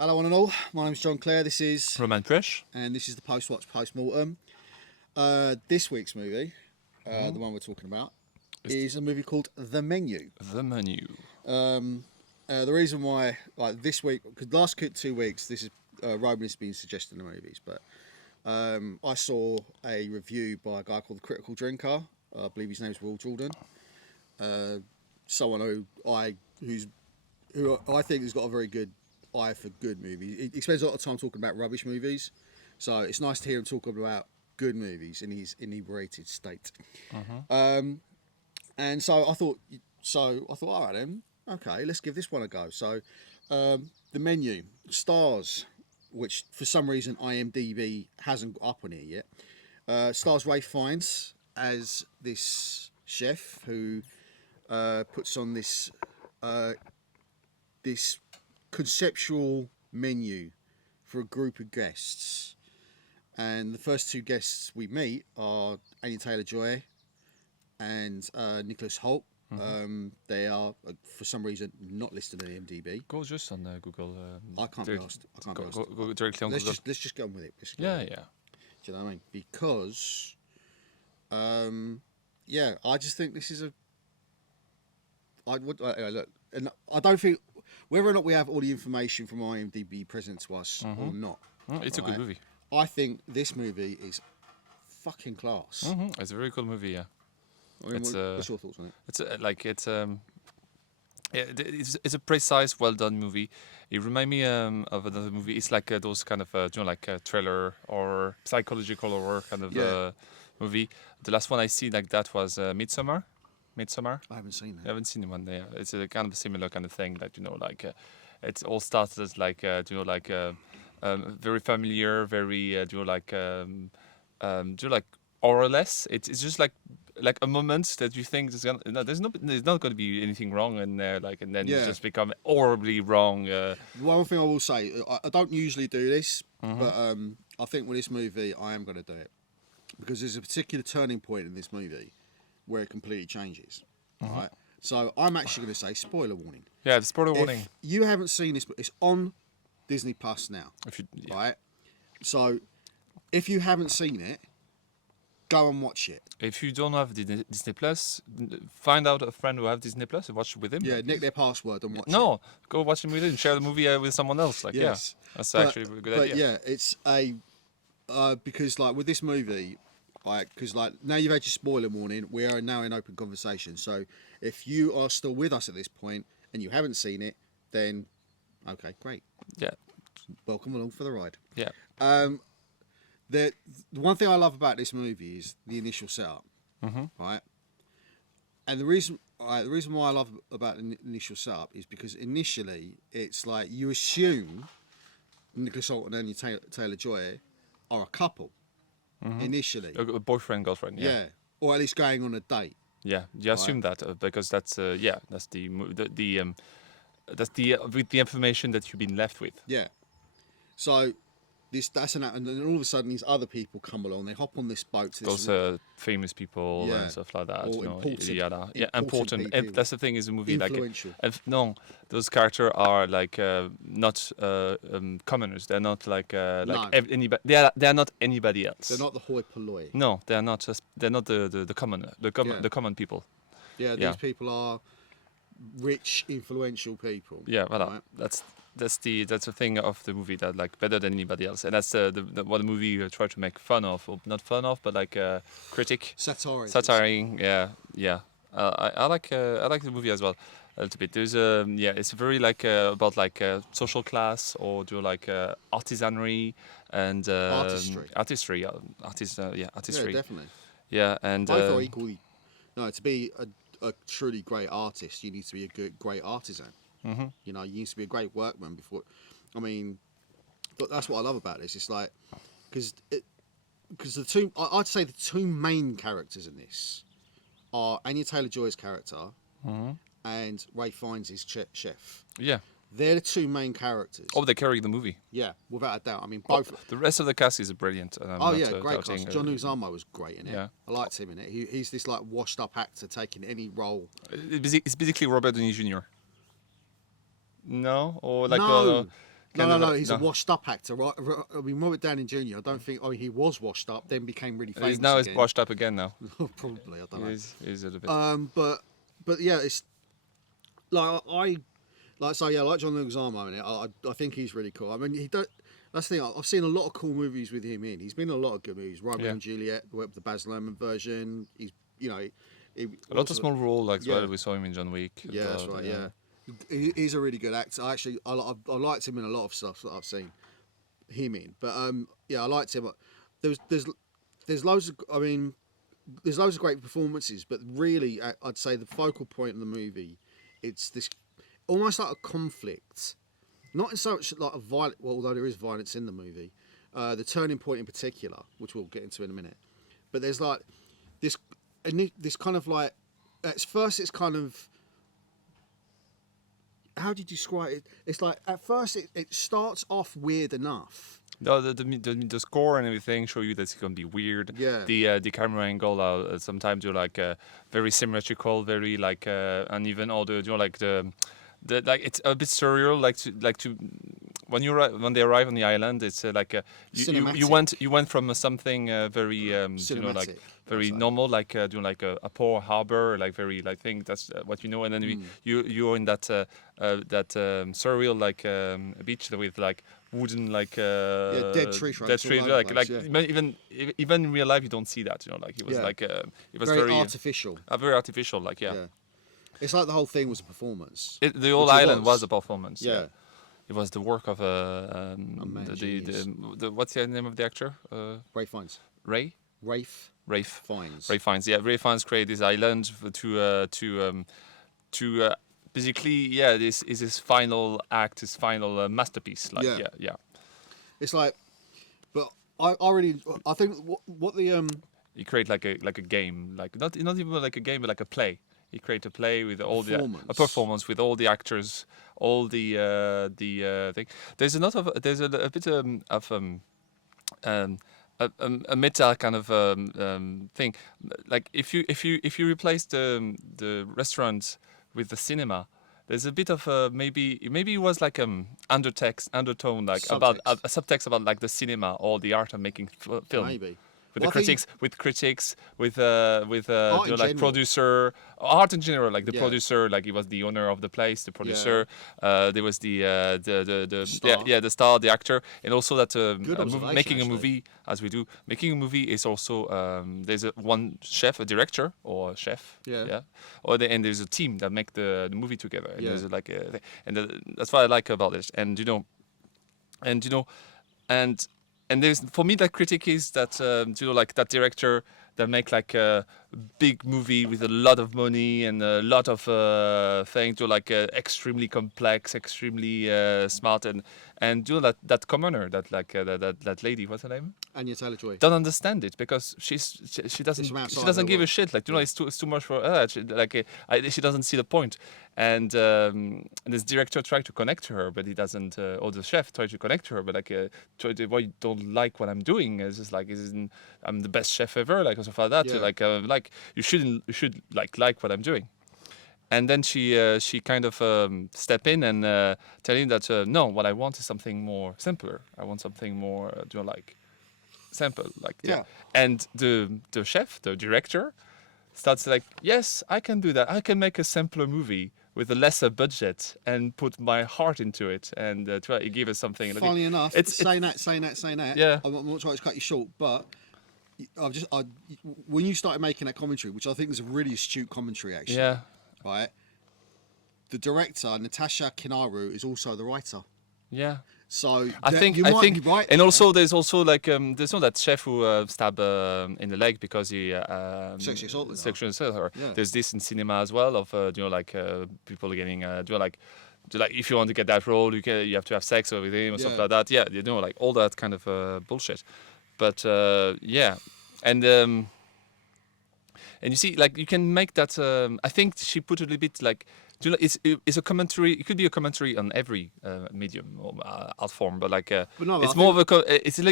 Hello, one and all. My name's John Clare. This is Roman Fresh. and this is the Post Watch Post Mortem. This week's movie, the one we're talking about, is a movie called The Menu. The Menu. The reason why, like this week, because last 2 weeks, this is Roman has been suggesting the movies, but I saw a review by a guy called the Critical Drinker. I believe his name's Will Jordan. Someone who I think has got a very good eye for good movies. He spends a lot of time talking about rubbish movies, so it's nice to hear him talk about good movies in his inebriated state. And so I thought, all right then, okay, let's give this one a go. So, The Menu stars, which for some reason IMDb hasn't got up on here yet, stars Ralph Fiennes as this chef who puts on this conceptual menu for a group of guests, and the first two guests we meet are Anya Taylor-Joy and Nicholas Hoult. They are for some reason not listed on IMDb. Go just on Google. I can't be asked. Go directly on Google. Let's just get on with it. Yeah. Do you know what I mean? Because I just think this is look, and I don't think whether or not we have all the information from IMDb present to us or not. It's a good movie. I think this movie is fucking class. It's a very cool movie. Yeah. I mean, what's your thoughts on it? It's a precise, well done movie. It reminds me of another movie. It's like those kind of like a thriller or psychological horror kind of movie. The last one I see like that was Midsommar. I haven't seen it. I haven't seen one there. It's a kind of a similar kind of thing. Like it all starts as like very familiar, very like or less. It's just like a moment that you think there's not going to be anything wrong in there, and then you just become horribly wrong. One thing I will say, I don't usually do this, but I think with this movie I am going to do it because there's a particular turning point in this movie where it completely changes. Right, so I'm actually going to say spoiler warning. Yeah, the spoiler warning. If you haven't seen this, it's on Disney Plus now. Right, so if you haven't seen it, go and watch it. If you don't have Disney Plus, find out a friend who have Disney Plus and watch it with him. Yeah, nick their password and watch it. No, go watch it with him. Share the movie with someone else. That's actually a good idea. But yeah, it's because like with this movie, because now you've had your spoiler warning, we are now in open conversation. So if you are still with us at this point and you haven't seen it, then okay, great. Yeah. Welcome along for the ride. Yeah. The one thing I love about this movie is the initial setup, right? And the reason why I love about the initial setup is because initially it's like you assume Nicholas Hoult and Anya Taylor-Joy are a couple initially, a boyfriend girlfriend. Yeah, or at least going on a date. Yeah, you assume that because that's that's with the information that you've been left with. Yeah, so. And then all of a sudden these other people come along. They hop on this boat. To Those famous people and stuff like that. Or important. People. That's the thing is a movie influential. Those characters are like not commoners. They're not like anybody. They are not anybody else. They're not the hoi polloi. No, they're not. They're not the common. The common people. Yeah, these people are rich, influential people. Yeah, voilà. Right? That's the thing of the movie that like better than anybody else, and that's what the movie tried to make fun of, or not fun of, but like critic. Satiring. Yeah. I like the movie as well a little bit. There's it's very like about like social class or do like artisanry and artistry. Yeah, definitely. Yeah, and I thought equally. No, to be a truly great artist, you need to be a great artisan. You know, you need to be a great workman before. I mean, but that's what I love about this. It's like because I'd say the two main characters in this are Anya Taylor-Joy's character and Ralph Fiennes' chef. Yeah, they're the two main characters. Oh, they carry the movie. Yeah, without a doubt. I mean, both. The rest of the cast is brilliant. Great cast. John Leguizamo was great in it. Yeah. I liked him in it. He's this like washed-up actor taking any role. It's basically Robert Downey Jr. No, or like no. No. He's a washed-up actor, right? I mean, Robert Downey Jr. I don't think. He was washed up, then became really famous. He's washed up again now. Probably, I don't know. He's a little bit. But yeah, it's like like John Leguizamo in it. I think he's really cool. I mean, he don't. That's the thing. I've seen a lot of cool movies with him in. He's been in a lot of good movies. Romeo and Juliet, the Baz Luhrmann version. He's a lot of small roles, like well, we saw him in John Wick. Yeah, that's right. Yeah. He's a really good actor. I liked him in a lot of stuff that I've seen him in. But I liked him. There's loads of. I mean, there's loads of great performances, but really, I'd say the focal point of the movie, it's this almost like a conflict, not in so much like a violent. Well, although there is violence in the movie, the turning point in particular, which we'll get into in a minute. But there's like this kind of like at first it's kind of. How do you describe it? It's like at first it starts off weird enough. No, the score and everything show you that it's gonna be weird. Yeah. The camera angle sometimes you're like very symmetrical, very like uneven. Or like the like it's a bit surreal. Like to when they arrive on the island, it's you went from something very like very normal, like doing like a poor harbor, like very like thing. That's what you know, and then you're in that surreal like beach with like wooden like dead tree trunks. Even in real life you don't see that. Like it was like it was very artificial. Very artificial, like yeah. It's like the whole thing was a performance. The whole island was a performance. Yeah. It was the work of the what's the name of the actor? Rafe Fiennes. Rafe Fiennes. Rafe Fiennes. Yeah, Rafe Fiennes created this island to basically this is his final act, his final masterpiece. Like yeah. It's like, but I think what the he created like a game, like not even like a game, but like a play. He created a play with all a performance with all the actors, all the thing. There's a bit of a meta kind of thing. Like if you replace the restaurant with the cinema, there's a bit of maybe it was like undertone like subtext. About a subtext about like the cinema or the art of making film. Maybe. With critics, with like producer, art in general, like the producer, like he was the owner of the place, the producer. There was the star, the actor, and also that making a movie, as we do, making a movie is also there's one chef, a director or a chef, and there's a team that make the movie together, and there's like that's what I like about it, and there's for me that critic is that like that director that make like a big movie with a lot of money and a lot of things, like extremely complex, extremely smart, and that commoner, that like that lady, what's her name? Anya Taylor-Joy. Don't understand it because she doesn't give a shit. Like it's too much for her. She doesn't see the point. And this director tried to connect to her, but he doesn't. Or the chef tried to connect to her, but why you don't like what I'm doing? It's just like I'm the best chef ever, like or stuff like that. Yeah. Like you should like what I'm doing. And then she kind of step in and tell him that no, what I want is something more simpler. I want something more simple, like And the chef, the director, starts like, yes, I can do that. I can make a simpler movie with a lesser budget and put my heart into it and try to give us something. Funny enough, saying that. Yeah. I'm not trying to cut you short, but when you started making that commentary, which I think is a really astute commentary, actually. Yeah. Right. The director Natasha Kinaru is also the writer. Yeah. So I think be right. And also there's also like there's not that chef who stabbed in the leg because he sexually assaulted her. Yeah. There's this in cinema as well of people getting like if you want to get that role you have to have sex with him or something like that. Yeah, like all that kind of bullshit. But and you see, like you can make that. I think she put a little bit like, it's a commentary. It could be a commentary on every medium or art form, but like it's more of it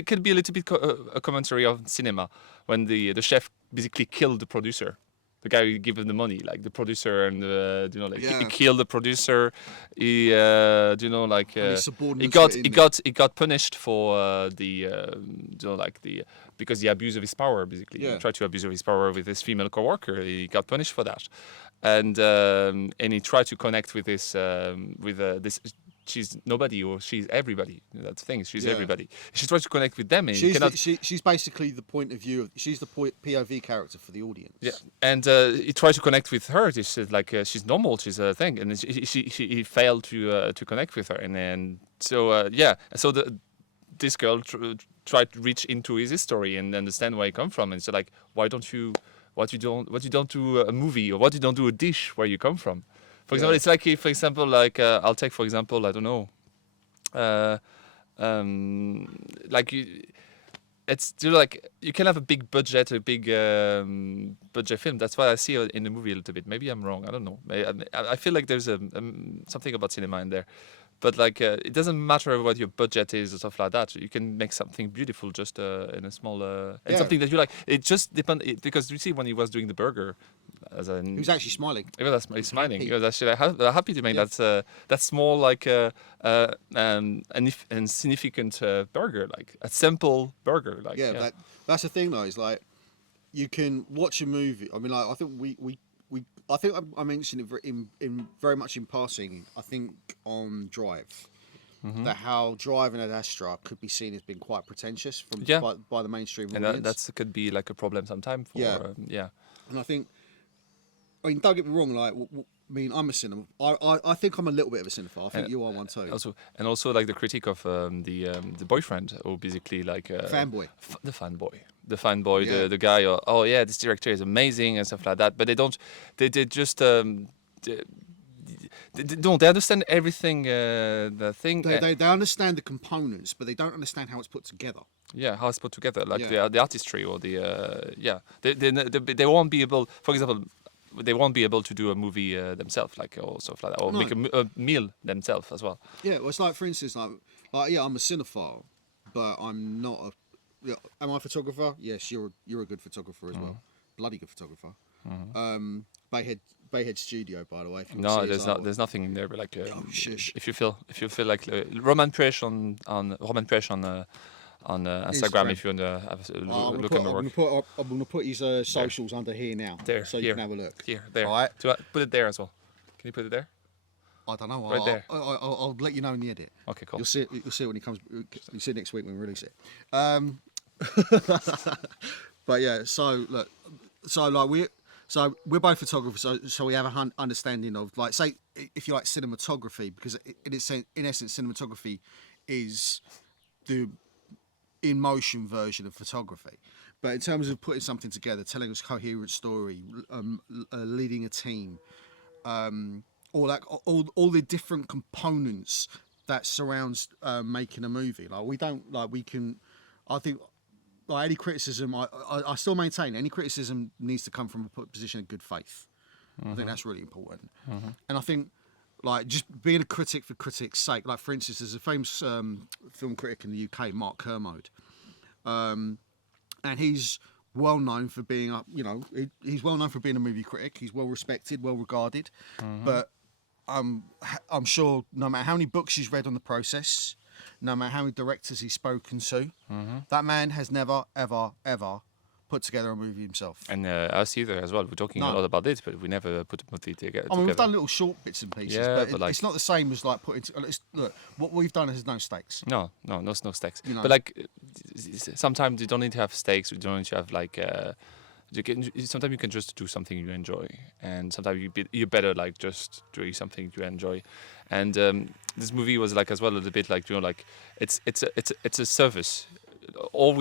could be a little bit a commentary of cinema when the chef basically killed the producer. the guy who gave him the money, like the producer, and he killed the producer. He and his subordinates he got punished for because he abused of his power. Basically, he tried to abuse of his power with his female coworker. He got punished for that, and he tried to connect with this this. She's nobody or she's everybody. That's the thing. She's everybody. She tries to connect with them. And she's basically the point of view. She's the POV character for the audience. Yeah, and he tried to connect with her. She said like she's normal. She's a thing, and he failed to connect with her. And then so this girl tried to reach into his history and understand where he come from. And so like, why don't you do a movie, or what you don't do a dish where you come from? For example, it's like if, for example, like I'll take for example, I don't know, it's still like you can have a big budget budget film. That's what I see in the movie a little bit. Maybe I'm wrong. I don't know. I feel like there's something about cinema in there, but like it doesn't matter what your budget is or stuff like that. You can make something beautiful just in a small and something that you like. It just depends because you see when he was doing the burger. He was actually smiling. He was smiling. He was actually happy to make that small like insignificant burger, like a simple burger. Like that's the thing though. Is like you can watch a movie. I mean, like I think I mentioned it in very much in passing. I think on Drive. Mm-hmm. That how Drive and Ad Astra could be seen as being quite pretentious by the mainstream audience. And that could be like a problem sometimes. And I think. I mean, don't get me wrong. Like, I'm a cinephile. I think I'm a little bit of a cinephile. I think you are one too. Also, like the critique of the boyfriend, or basically like fanboy, the fanboy, the guy. Oh yeah, this director is amazing and stuff like that. But they just they understand everything. They understand the components, but they don't understand how it's put together. Yeah, how it's put together, like the artistry or they won't be able. For example. They won't be able to do a movie themselves, like or stuff like that, or make a meal themselves as well. Yeah, well, it's like for instance, I'm a cinephile, but I'm not a. Am I a photographer? Yes, you're a good photographer as well, bloody good photographer. Bayhead Studio, by the way. There's nothing in there, but like if you feel like Roman Presh on Instagram, if you want to have a look at my work. I'm going to put his socials under here now, so you can have a look. There. All right. Put it there as well. Can you put it there? I don't know. Right there. I'll let you know in the edit. Okay, cool. You'll see it when he comes. You'll see it next week when we release it. But yeah, so look, we're both photographers, so we have a understanding of, like, say, if you like cinematography, because in essence, cinematography is the in motion version of photography. But in terms of putting something together, telling us a coherent story, leading a team, all the different components that surrounds making a movie. I think like any criticism, I still maintain any criticism needs to come from a position of good faith. I think that's really important. And I think, like, just being a critic for critics' sake, like, for instance, there's a famous film critic in the UK, Mark Kermode, and he's well known for being he's well known for being a movie critic. He's well respected, well regarded, but I'm sure no matter how many books he's read on the process, no matter how many directors he's spoken to, that man has never, ever, ever put together a movie himself. And us either as well. We're talking a lot about this, but we never put a movie together. I mean, we've done little short bits and pieces, but it's not the same as like putting. Look, what we've done has no stakes. No stakes. You know? But like, sometimes you don't need to have stakes. You don't need to have like. Sometimes you can just do something you enjoy, and sometimes you're better like just doing something you enjoy. And this movie was like as well a little bit like like it's a service. Or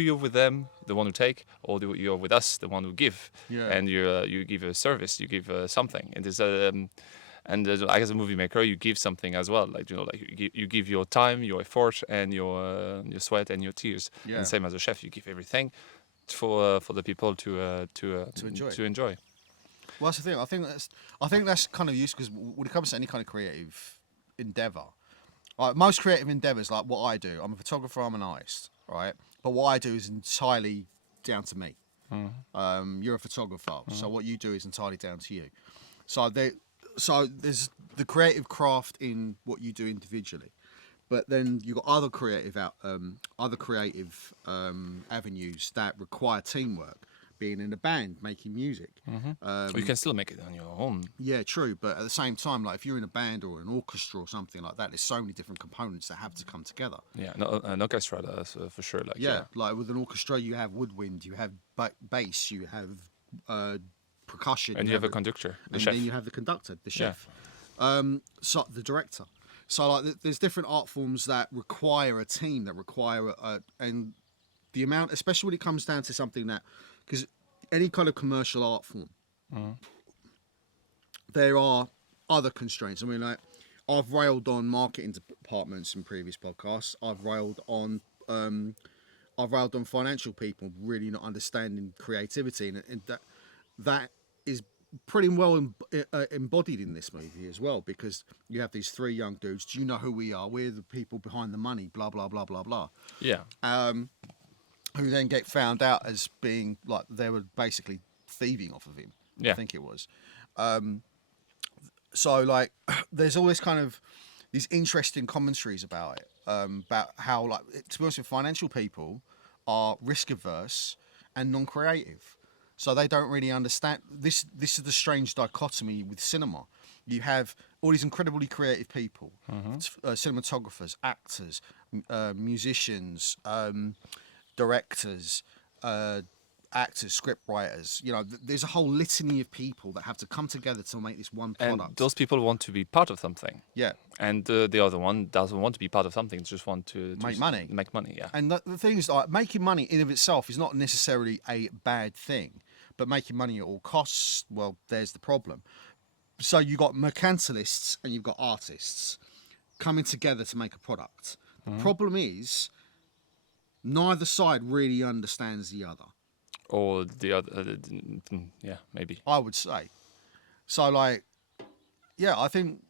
you're with them, the one who take, or you're with us, the one who give. Yeah. And you give a service, you give something. And there's as a movie maker, you give something as well. Like you give your time, your effort, and your sweat and your tears. Yeah. And same as a chef, you give everything for the people to enjoy. Well, that's the thing. I think that's kind of useful because when it comes to any kind of creative endeavor, like most creative endeavors, like what I do, I'm a photographer, I'm an artist, right? But what I do is entirely down to me. You're a photographer, so what you do is entirely down to you. So there's the creative craft in what you do individually, but then you've got other creative avenues that require teamwork. Being in a band, making music. Well, you can still make it on your own. Yeah, true. But at the same time, like if you're in a band or an orchestra or something like that, there's so many different components that have to come together. Yeah, no, an orchestra for sure. Like Like with an orchestra, you have woodwind, you have bass, you have percussion, and you have a conductor, the and chef. then you have the conductor, the chef, so the director. So like, there's different art forms that require a team, that require and the amount, especially when it comes down to something that, because any kind of commercial art form, there are other constraints. I mean, like I've railed on marketing departments in previous podcasts. I've railed on financial people really not understanding creativity, and that is pretty well embodied in this movie as well, because you have these three young dudes. Do you know who we are? We're the people behind the money. Blah blah blah blah blah. Yeah. Who then get found out as being like they were basically thieving off of him. Yeah. I think it was. So like, there's all this kind of these interesting commentaries about it, about how, like, to be honest with financial people are risk averse and non-creative, so they don't really understand this. This is the strange dichotomy with cinema. You have all these incredibly creative people, cinematographers, actors, musicians, directors, actors, script writers. You know, there's a whole litany of people that have to come together to make this one product. And those people want to be part of something. Yeah. And the other one doesn't want to be part of something; just want to make money. Make money, yeah. And the thing is, like, making money in of itself is not necessarily a bad thing, but making money at all costs, well, there's the problem. So you've got mercantilists and you've got artists coming together to make a product. The problem is, neither side really understands the other. Or the other, yeah, maybe. I would say. So, like, yeah, I think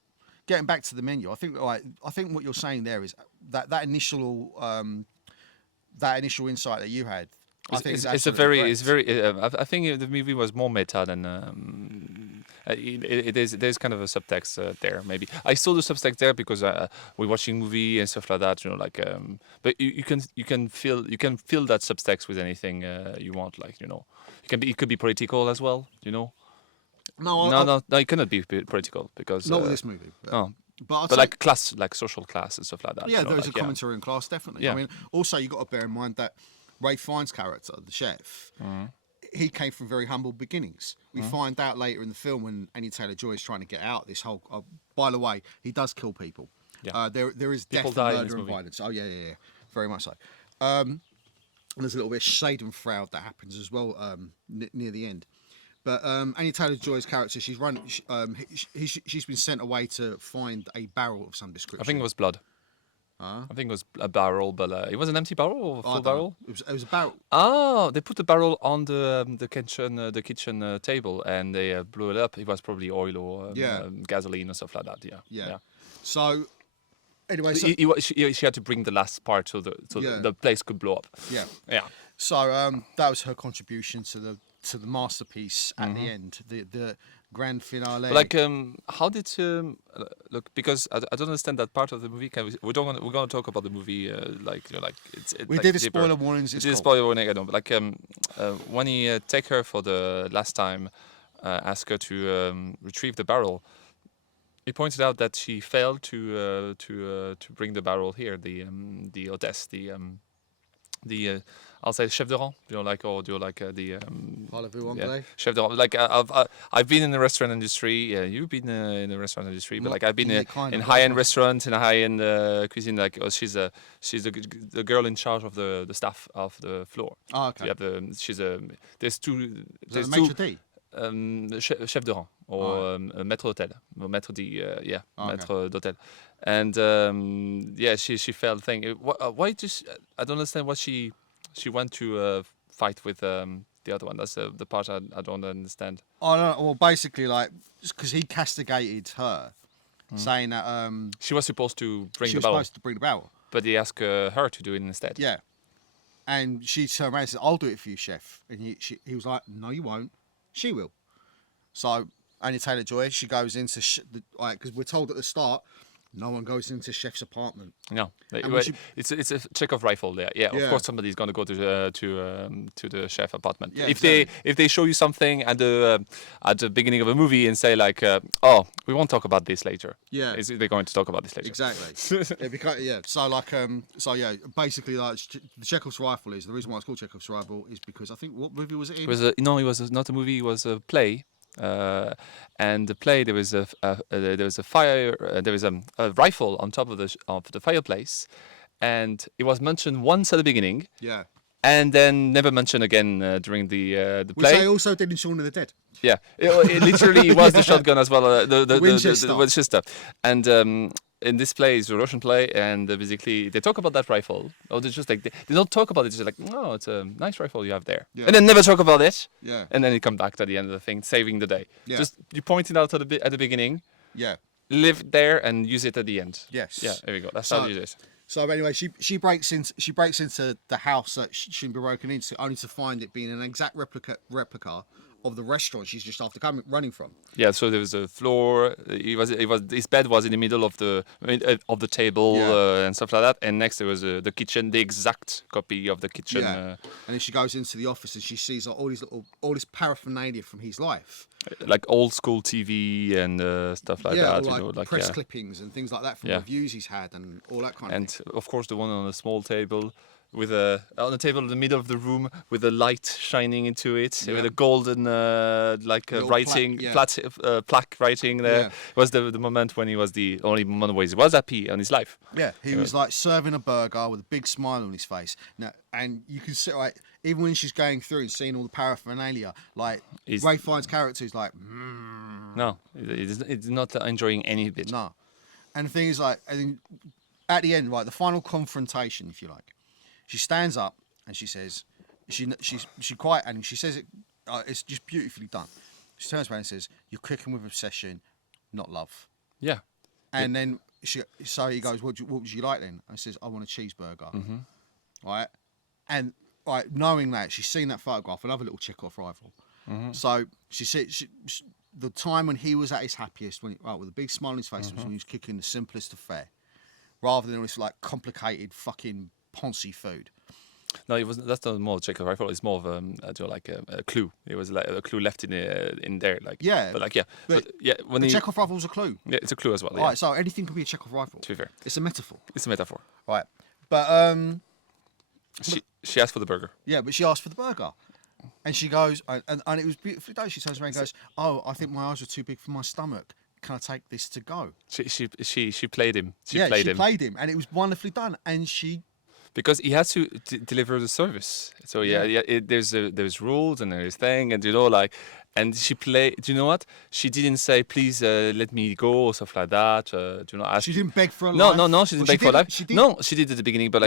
getting back to the menu, I think what you're saying there is that initial insight that you had. I think I think the movie was more meta than. There's kind of a subtext there. Maybe I saw the subtext there because we're watching movie and stuff like that. You know, like. But you can feel that subtext with anything you want. Like, you know, it could be political as well. You know. No, it cannot be political because. Not with this movie. But like class, like social class and stuff like that. Yeah, you know, there's a commentary on class, definitely. Yeah. I mean, also you got to bear in mind that Ray Fiennes' character, the chef, he came from very humble beginnings. We find out later in the film when Anya Taylor-Joy is trying to get out this whole. By the way, he does kill people. Yeah. There is People death and die in murder this and movie. violence. Oh yeah, very much so. And there's a little bit of Schadenfreude that happens as well near the end. But Anya Taylor-Joy's character, she's been sent away to find a barrel of some description. I think it was blood. I think it was a barrel, but it was an empty barrel or a full barrel. It was a barrel. Oh, they put the barrel on the kitchen table and they blew it up. It was probably oil or gasoline or stuff like that. Yeah. So anyway, she had to bring the last part so the place could blow up. Yeah. So that was her contribution to the masterpiece at the end, the grand finale. But like, how did look? Because I don't understand that part of the movie. We're gonna talk about the movie. We did a spoiler warnings. We did a spoiler warning. I know, but like, when he take her for the last time, ask her to retrieve the barrel. He pointed out that she failed to bring the barrel here. The hostess, the I'll say chef de rang, the Parlez-vous anglais? Chef de rang. Like I've been in the restaurant industry. You've been in the restaurant industry, but like I've been in high-end restaurants, in a high-end cuisine. Like she's the girl in charge of the staff of the floor. Oh, okay. There's two. Maitre d'? Chef de rang or maître d'hôtel, or maître d, okay. maître d'hôtel, and she failed thing. Why I don't understand what she went to fight with the other one. That's the part I don't understand. I don't know. Well, basically, like, because he castigated her, saying that she was supposed to bring the barrel. She was supposed to bring the barrel, but he asked her to do it instead. Yeah. And she turned around and said, "I'll do it for you, chef." And he was like, "No, you won't. She will." So Anya Taylor-Joy, she goes into because we're told at the start, no one goes into chef's apartment. No, it's a Chekhov rifle there. Yeah, of course somebody's gonna go to the chef apartment. Yeah, if they show you something at the beginning of a movie and say like, oh, we won't talk about this later. Yeah, they're going to talk about this later. Exactly. So like basically like the Chekhov's rifle is the reason why it's called Chekhov's rifle is because I think what movie was it in? It was not a movie. It was a play. And the play there was a fire. There was a rifle on top of the fireplace, and it was mentioned once at the beginning. Yeah. And then never mentioned again during the play. Which they also did in Shaun of the Dead. Yeah, it literally was the shotgun as well, the Winchester. The Winchester. And in this play, it's a Russian play, and basically they talk about that rifle. Or they just like they don't talk about it. It's just like, no, it's a nice rifle you have there, and then never talk about it. Yeah. And then you come back to the end of the thing, saving the day. Yeah. Just you point it out at the beginning. Yeah. Live there and use it at the end. Yes. Yeah. There we go. That's how you do it. So anyway, she breaks into the house that shouldn't be broken into, only to find it being an exact replica of the restaurant she's just running from. Yeah, so there was a floor. His bed was in the middle of the table and stuff like that. And next there was the kitchen, the exact copy of the kitchen. Yeah. And then she goes into the office and she sees all this paraphernalia from his life, like old school TV and stuff like that. Like press clippings and things like that from reviews he's had and all that kind of thing. And of course the one on a small table. On the table in the middle of the room with a light shining into it, with a golden writing plaque writing there. Yeah. It was the moment when he was the only moment where he was happy in his life. Yeah, he was like serving a burger with a big smile on his face. Now, and you can see even when she's going through and seeing all the paraphernalia, like Ray Fiennes' character is like, no, it's not enjoying any bit. No, and the thing is like, at the end, the final confrontation, if you like. She stands up and she says, she quite, and she says it. It's just beautifully done. She turns around and says, "You're cooking with obsession, not love." Yeah. And then so he goes, "What would you like then?" And says, "I want a cheeseburger." Mm-hmm. Right. And knowing that she's seen that photograph, another little Chekhov rifle. Mm-hmm. So she said the time when he was at his happiest, with a big smile on his face, was when he was cooking the simplest of fare, rather than this like complicated fucking Ponzi food. No, it was. That's not more Chekhov rifle. It's more of a clue. It was like a clue left in there. Like When the Chekhov rifle's a clue. Yeah, it's a clue as well. Right, so anything can be a Chekhov rifle. To be fair, it's a metaphor. It's a metaphor. Right, but she asked for the burger. Yeah, but she asked for the burger, and she goes, and it was beautifully done. She turns around and goes, "Oh, I think my eyes are too big for my stomach. Can I take this to go?" She played him. She played him, and it was wonderfully done. And she. Because he has to deliver the service, so there's rules and there's thing, and and she played. Do you know what? She didn't say, "Please let me go" or stuff like that. She didn't beg for a life. No, she didn't beg for a life. No, she did at the beginning, but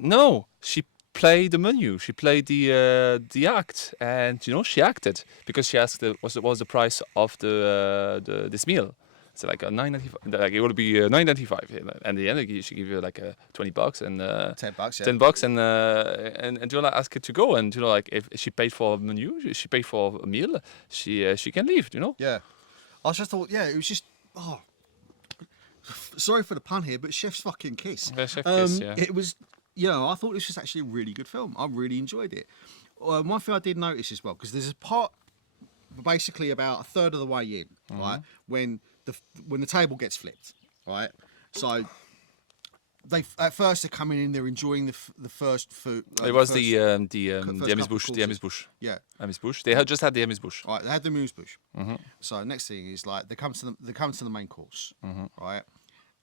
no, she played the menu. She played the act, and she acted because she asked what was the price of this meal. So like a $9.95, like it would be $9.95, and the end she give you like $20 and $10, $10, and ask her to go, and if she paid for a menu, she paid for a meal, she can leave, Yeah, I just thought, it was just sorry for the pun here, but chef's fucking kiss. Yeah, chef kiss, yeah. It was, I thought this was actually a really good film. I really enjoyed it. One thing I did notice as well, because there's a part, basically about a third of the way in, right, when the table gets flipped, right? So at first they're coming in, they're enjoying the first food. It was the amuse-bouche. Yeah, amuse-bouche. They had just had the amuse-bouche. Right, they had the amuse-bouche. Mm-hmm. So next thing is like they come to the main course, right?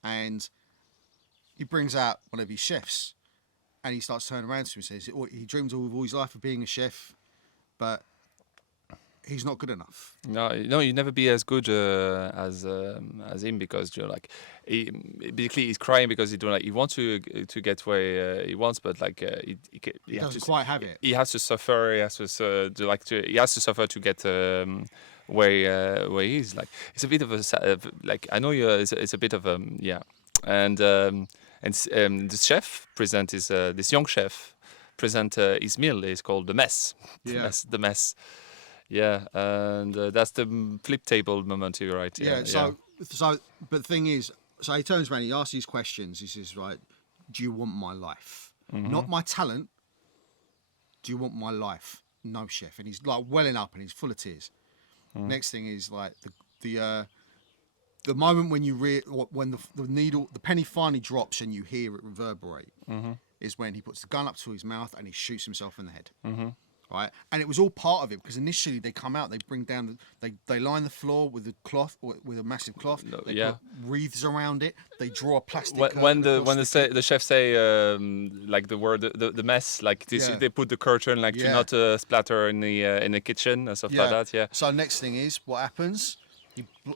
And he brings out one of his chefs, and he starts turning around to him and says he dreams all his life of being a chef, but he's not good enough. No, you never be as good as him, because basically he's crying because he wants to get where he wants, but he doesn't quite have it. He has to suffer. He has to suffer to get where he is. Like it's a bit of I know it's a bit of and the chef present is this young chef. present his meal is called the mess. Yeah. The mess. Yeah, and that's the flip table moment. You're right. Yeah. But the thing is, so he turns around, he asks these questions. He says, "Right, do you want my life? Not my talent. Do you want my life? No, chef." And he's like welling up, and he's full of tears. Next thing is like the moment when when the penny finally drops and you hear it reverberate is when he puts the gun up to his mouth and he shoots himself in the head. Right, and it was all part of it because initially they come out, they bring down, they line the floor with a cloth, with a massive cloth. They put wreaths around it. They draw a plastic. When the chef say like the word the mess, like this, they put the curtain like to not splatter in the kitchen and stuff like that. Yeah. So next thing is what happens.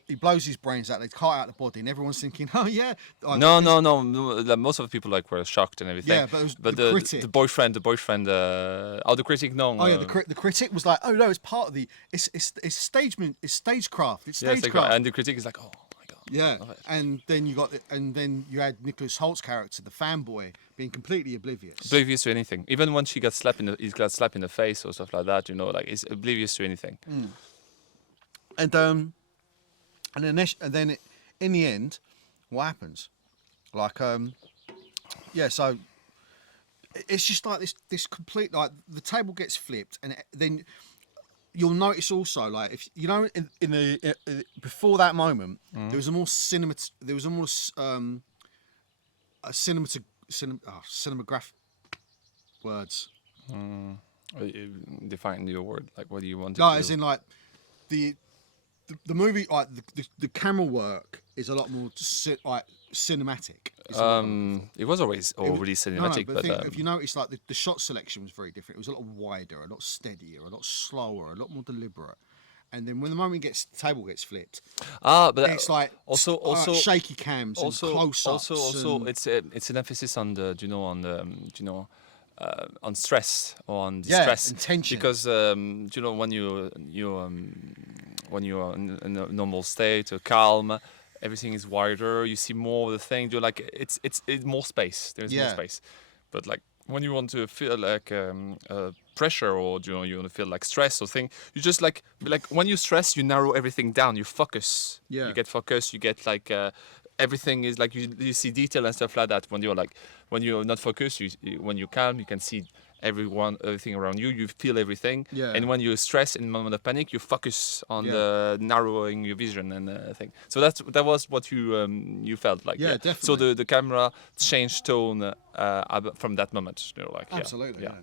He blows his brains out. They cut out the body, and everyone's thinking, "Oh yeah." No. Like, most of the people like were shocked and everything. Yeah, but the critic, the boyfriend. The critic. No. Oh yeah, the critic was like, "Oh no, it's part of the. It's stagecraft. It's stagecraft." And the critic is like, "Oh my god." Yeah, and then you had Nicholas Holt's character, the fanboy, being completely oblivious to anything. Even when he got slapped in the face or stuff like that, like he's oblivious to anything. And then in the end, what happens? Like, so it's just like this complete, like the table gets flipped, and then you'll notice also, like, if you know, in the before that moment, there was a more cinematograph words. Define your word. Like, what do you want? No, as in like the movie, like the camera work is a lot more cinematic. It was already cinematic, but if you notice, like the shot selection was very different. It was a lot wider, a lot steadier, a lot slower, a lot more deliberate. And then when the table gets flipped, but it's like also shaky cams and close-ups. Also, it's an emphasis on on stress or on distress and tension. Because when you're in a normal state or calm, everything is wider. You see more of the thing. You're like it's more space. There's more space. But like when you want to feel like pressure or you want to feel like stress or thing, you just like when you stress, you narrow everything down. You focus. Yeah. You get focus. You get like. Everything is like you see detail and stuff like that. When you're not focused, when you're calm, you can see everything around you. You feel everything. Yeah. And when you're stressed in a moment of panic, you focus on the narrowing your vision and thing. So that was what you felt like. Yeah, definitely. So the camera changed tone from that moment. Absolutely. Yeah.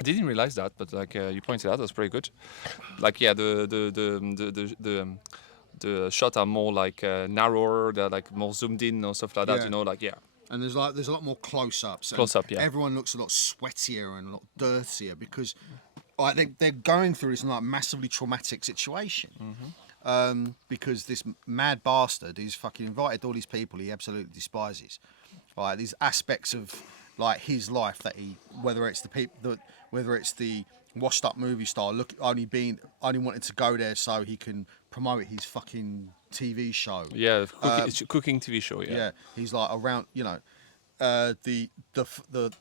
I didn't realize that, but like you pointed out, that's pretty good. Like the shots are more like narrower, they're like more zoomed in or stuff like that, And there's a lot more close-ups. Everyone looks a lot sweatier and a lot dirtier because like they're going through this like massively traumatic situation. Because this mad bastard who's fucking invited all these people he absolutely despises. Like these aspects of like his life that whether it's the washed up movie star only wanted to go there so he can promote his fucking TV show. Yeah, cooking TV show. Yeah, he's like around, the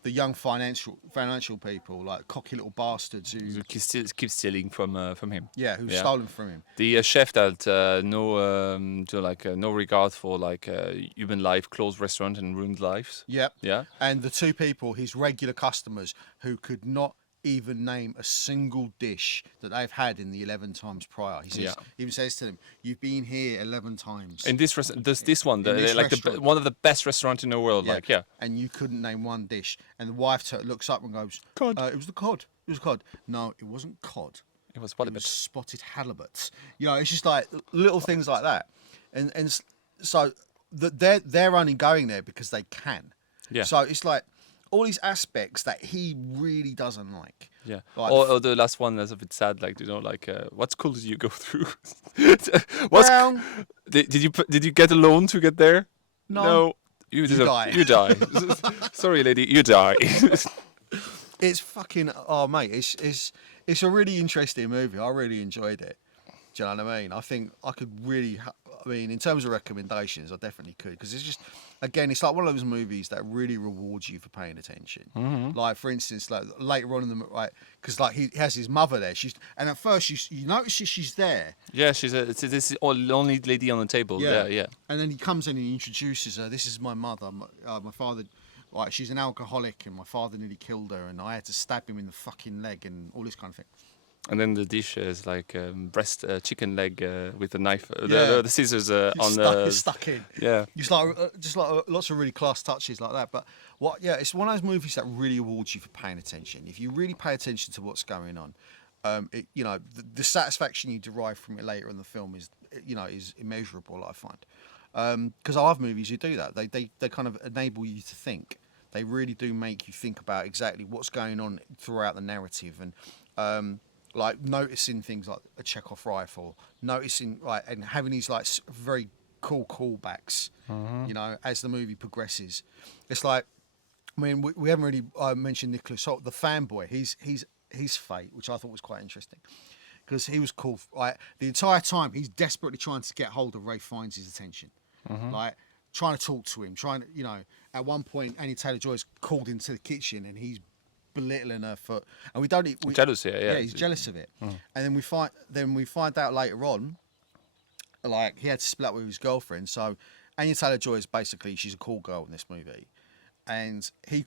young financial people, like cocky little bastards who keep stealing from him. Yeah, who've stolen from him. The chef that no regard for like human life, closed restaurant and ruined lives. Yep. Yeah. And the two people, his regular customers, who could not even name a single dish that they've had in the 11 times prior. He even says to them, "You've been here 11 times." In this this one, one of the best restaurants in the world. Yeah. And you couldn't name one dish. And the wife looks up and goes, "Cod." It was the cod. It was cod. No, it wasn't cod. It was halibut. It was spotted halibut. It's just like little things like that. And so they're only going there because they can. Yeah. So it's like all these aspects that he really doesn't like. Yeah. Like or the last one is a bit sad. Like what school did you go through? Brown. Did you get a loan to get there? No. You die. You die. Sorry, lady. You die. It's fucking mate. It's a really interesting movie. I really enjoyed it. Do you know what I mean? I think I could really. mean, in terms of recommendations, I definitely could, because it's just, again, it's like one of those movies that really rewards you for paying attention. Like, for instance, like later on in the right, because like he has his mother there. And at first you notice she's there. Yeah, she's this is only lady on the table. Yeah. And then he comes in and he introduces her. This is my mother. My father. Like, she's an alcoholic, and my father nearly killed her, and I had to stab him in the fucking leg, and all this kind of thing. And then the dish is like breast chicken leg with a knife, the scissors on the stuck in. Yeah, just like lots of really class touches like that. But it's one of those movies that really awards you for paying attention. If you really pay attention to what's going on, the satisfaction you derive from it later in the film is immeasurable, I find. Because I love movies who do that. They kind of enable you to think. They really do make you think about exactly what's going on throughout the narrative, and like noticing things like a Chekhov rifle, noticing and having these like very cool callbacks. As the movie progresses, it's like, I mean, we haven't really mentioned Nicholas Hoult, the fanboy. His fate, which I thought was quite interesting. Because he was cool. The entire time, he's desperately trying to get hold of Ralph Fiennes' attention. Like, trying to talk to him. At one point, Anya Taylor-Joy's called into the kitchen and he's belittling her for... And jealous, yeah. Yeah, he's jealous of it. And then we find out later on, like, he had to split up with his girlfriend. So, Anya Taylor-Joy is basically, she's a cool girl in this movie. And he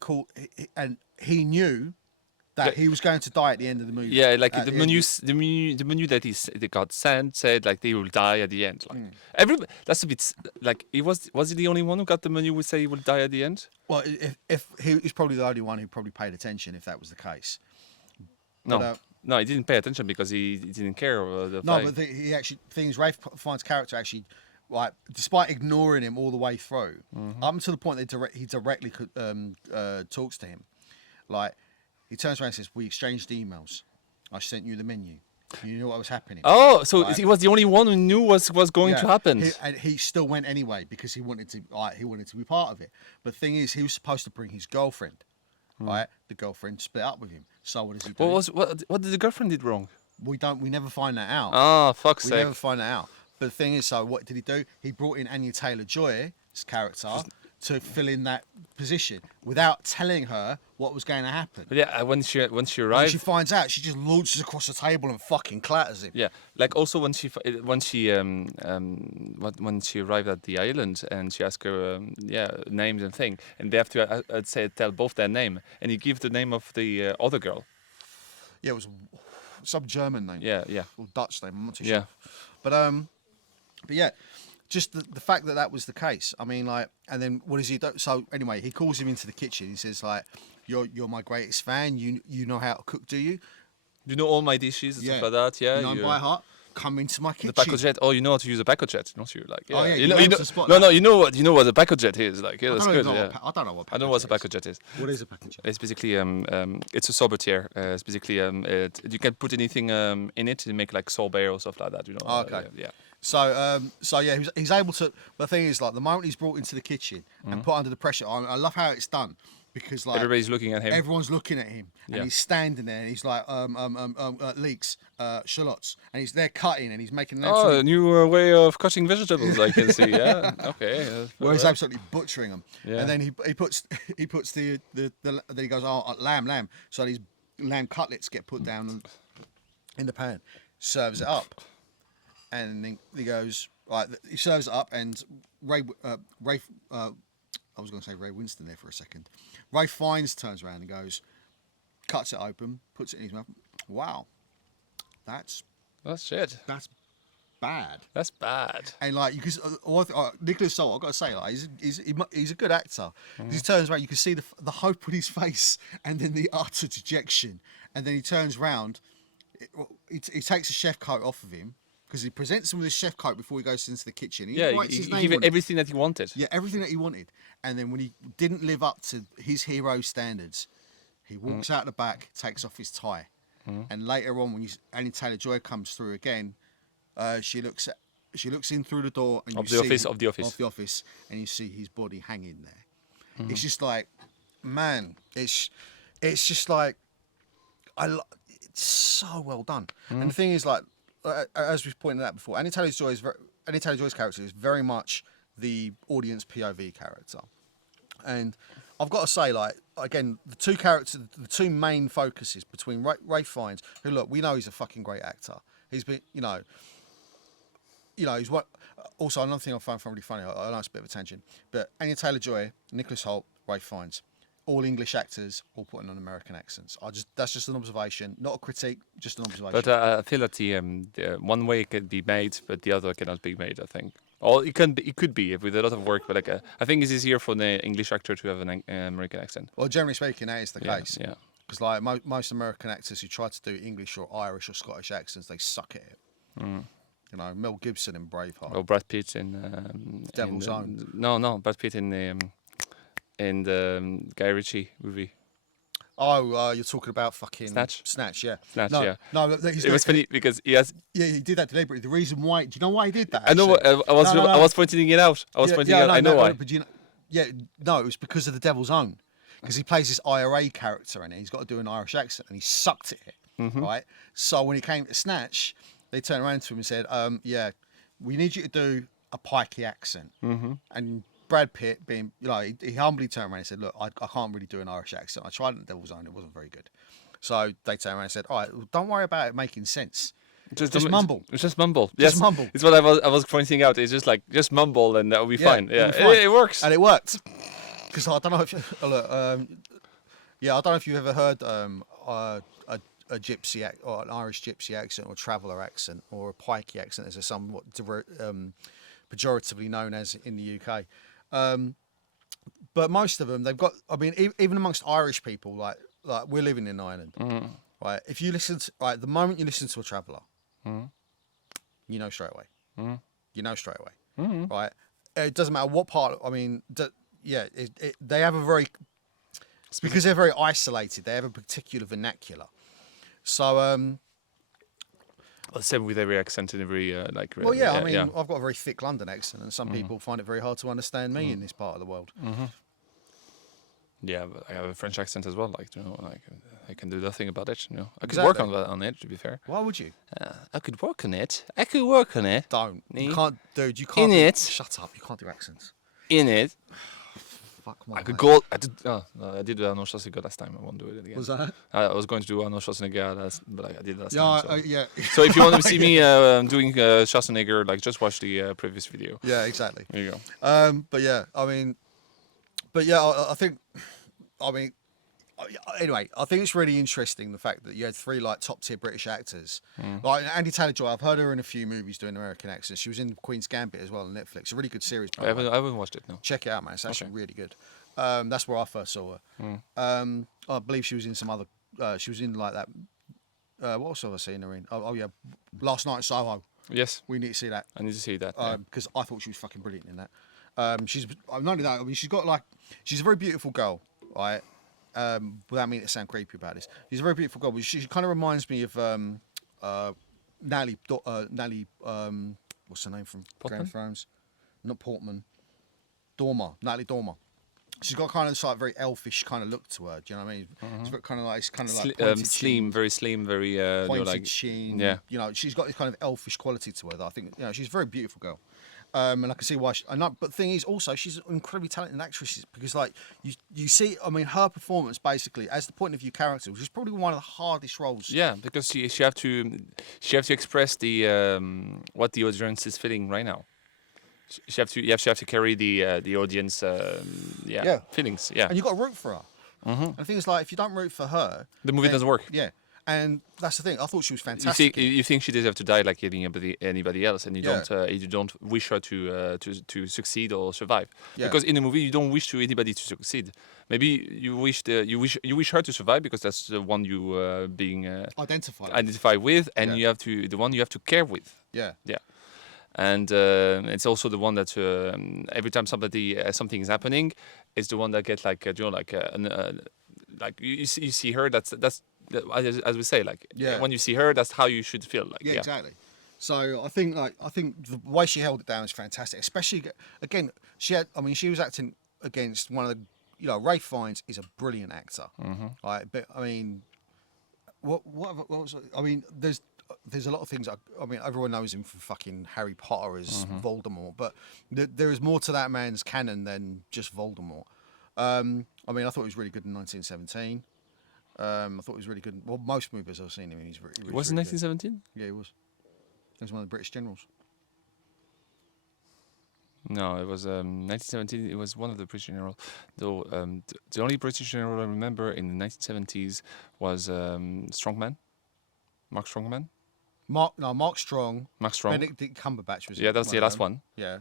knew that he was going to die at the end of the movie. Yeah, like the menu that they got sent said like they will die at the end. Like that's a bit like was he the only one who got the menu would say he will die at the end? Well, if he's probably the only one who probably paid attention if that was the case. No, he didn't pay attention because he didn't care. But he actually Ralph Fiennes' character actually, like, despite ignoring him all the way through, up until the point that he directly talks to him, like. He turns around and says, "We exchanged emails. I sent you the menu. You knew what was happening." Oh, so he was the only one who knew what was going to happen. And he still went anyway because he wanted to be part of it. But the thing is, he was supposed to bring his girlfriend. Right? The girlfriend split up with him. So what does he do? What did the girlfriend did wrong? We never find that out. Oh, fuck's sake. We never find that out. But the thing is, so what did he do? He brought in Anya Taylor-Joy's character to fill in that position without telling her what was going to happen. But yeah, when she arrives, when she finds out, she just launches across the table and fucking clatters him. Yeah, like also when she arrived at the island and she asked her names and thing, and they have to tell both their name, and he gives the name of the other girl. Yeah, it was some German name. Yeah. Or Dutch name. I'm not too sure. But yeah. Just the fact that was the case. I mean, like, and then what does he do? So anyway, he calls him into the kitchen. He says, like, "You're my greatest fan. You know how to cook, do you? You know all my dishes and stuff like that. Yeah, you know by heart. Come into my kitchen." The Pacojet. Oh, you know how to use a Pacojet, don't you? Like, yeah. Oh, yeah. You know what a Pacojet is. Like, yeah, that's good. I don't know what. I know what a Pacojet is. What is a Pacojet? It's basically it's a sorbetier. It's basically you can put anything in it to make like sorbet or stuff like that. You know. Oh, okay. Yeah. So yeah, he's able to. But the thing is, like, the moment he's brought into the kitchen and put under the pressure, I love how it's done, because like everybody's looking at him. Everyone's looking at him, and he's standing there, and he's like, leeks, shallots, and he's there cutting, and he's making. A new way of cutting vegetables, I can see. Yeah, okay. Where he's absolutely butchering them, yeah. And then he puts the then he goes, lamb. So these lamb cutlets get put down in the pan, serves it up. And then he goes, right, he serves it up, and Ray, I was going to say Ray Winston there for a second. Ralph Fiennes turns around and goes, cuts it open, puts it in his mouth. Wow, that's shit. That's bad. That's bad. And like, you can, Nicholas Hoult, I've got to say, like, he's a good actor. He turns around, you can see the hope on his face, and then the utter dejection. And then he turns around, he takes the chef coat off of him, because he presents him with his chef coat before he goes into the kitchen. He gave it everything that he wanted. Yeah, everything that he wanted. And then when he didn't live up to his hero standards, he walks out the back, takes off his tie. And later on, when Anya Taylor-Joy comes through again, she looks in through the door and of the office, and you see his body hanging there. It's just like, man, it's just like, it's so well done. And the thing is, like, as we've pointed out before, Anya Taylor-Joy is Anya Taylor-Joy's character is very much the audience POV character, and I've got to say, like, again, the two main focuses between Ralph Fiennes, who, look, we know he's a fucking great actor. He's been, he's what. Also, another thing I found really funny. I know it's a bit of a tangent, but Anya Taylor-Joy, Nicholas Hoult, Ralph Fiennes, all English actors, all putting on American accents. That's just an observation, not a critique, just an observation. But I feel that the one way can be made, but the other cannot be made. I think. Or it could be with a lot of work, but like I think it's easier for the English actor to have an American accent. Well, generally speaking, that is the case. Yeah. Because like most American actors who try to do English or Irish or Scottish accents, they suck at it. Mm. You know, Mel Gibson in Braveheart. Or Brad Pitt in Devil's Own. No, Brad Pitt in the Guy Ritchie movie. Oh, you're talking about fucking Snatch, yeah. Snatch, no, yeah. No, it was funny because he has. Yeah, he did that deliberately. The reason why, do you know why he did that? I know. I was pointing it out. I know why. But it was because of the Devil's Own. Because he plays this IRA character in it. He's got to do an Irish accent, and he sucked at it, right? So when he came to Snatch, they turned around to him and said, we need you to do a pikey accent. And Brad Pitt, being, he humbly turned around and said, look, I can't really do an Irish accent. I tried it in Devil's Own, it wasn't very good. So they turned around and said, all right, well, don't worry about it making sense. Just mumble. Just mumble. Yes, just mumble. It's what I was pointing out. It's just like, just mumble and that will be fine. Yeah, it works. And it worked. Because I don't know if I don't know if you've ever heard a gypsy or an Irish gypsy accent or a traveller accent or a pikey accent, as they're somewhat pejoratively known as in the UK. But most of them, they've got. I mean, even amongst Irish people, like we're living in Ireland, right? If you listen to the moment you listen to a traveller, you know straight away. You know straight away, right? It doesn't matter what part. I mean, they have a very because they're very isolated. They have a particular vernacular. So, same with every accent in every Well, yeah, I mean, I've got a very thick London accent, and some people find it very hard to understand me in this part of the world. Yeah, but I have a French accent as well. I can do nothing about it. I could work on it. To be fair, why would you? I could work on it. Don't. You can't, dude. You can't. Shut up. You can't do accents. In it. Fuck my. I could go. I did Arnold Schwarzenegger last time. I won't do it again. Was that? I was going to do Arnold Schwarzenegger, but I did last Yeah, time. yeah. So if you want to see me doing Schwarzenegger, just watch the previous video. Yeah, exactly. There you go. But yeah, I think, anyway, I think it's really interesting the fact that you had three top tier British actors. Like Anya Taylor-Joy, I've heard her in a few movies doing American accents. She was in Queen's Gambit as well on Netflix. A really good series. I haven't watched it. No. Check it out, man. It's actually really good. That's where I first saw her. I believe she was in some other. She was in like that. What else have I seen her in? Oh yeah, Last Night in Soho. Yes. We need to see that. I need to see that. Because I thought she was fucking brilliant in that. She's not only that. I mean, she's a very beautiful girl, right? Without meaning to sound creepy about this, she's a very beautiful girl. But she kind of reminds me of Natalie. What's her name from Game of Thrones? Not Portman. Natalie Dormer. She's got kind of this very elfish kind of look to her. Do you know what I mean? It's kind of like slim, very slim, very pointed chin. Yeah. She's got this kind of elfish quality to her that I think she's a very beautiful girl. And I can see why. But the thing is, also, she's an incredibly talented actress because, you see, I mean, her performance basically as the point of view character, which is probably one of the hardest roles. Yeah, because she have to express the what the audience is feeling right now. You have to carry the audience feelings. Yeah, and you got to root for her. And the thing is, if you don't root for her, the movie doesn't work. Yeah. And that's the thing. I thought she was fantastic. You think she deserves to die like anybody else, and you don't wish her to succeed or survive. Yeah. Because in the movie, you don't wish anybody to succeed. Maybe you wish her to survive because that's the one you being identify with, and you have to care with. Yeah. Yeah. And it's also the one that every time something is happening, it's the one that gets you see her. That's as we say, when you see her, that's how you should feel. Yeah, exactly. So I think the way she held it down is fantastic. Especially again, she was acting against one of the Ralph Fiennes is a brilliant actor. Right, but I mean, what was I mean? There's there's a lot of things. I mean, everyone knows him from fucking Harry Potter as Voldemort, but there is more to that man's canon than just Voldemort. I mean, I thought he was really good in 1917. I thought he was really good. Well, most movies I've seen him in, He was in 1917? Yeah, he was. He was one of the British generals. No, it was 1917. It was one of the British generals. Though the only British general I remember in the 1970s was Strongman, Mark Strongman. Mark Strong. Mark Strong. Benedict Cumberbatch was. Yeah, that's the last one. Yeah.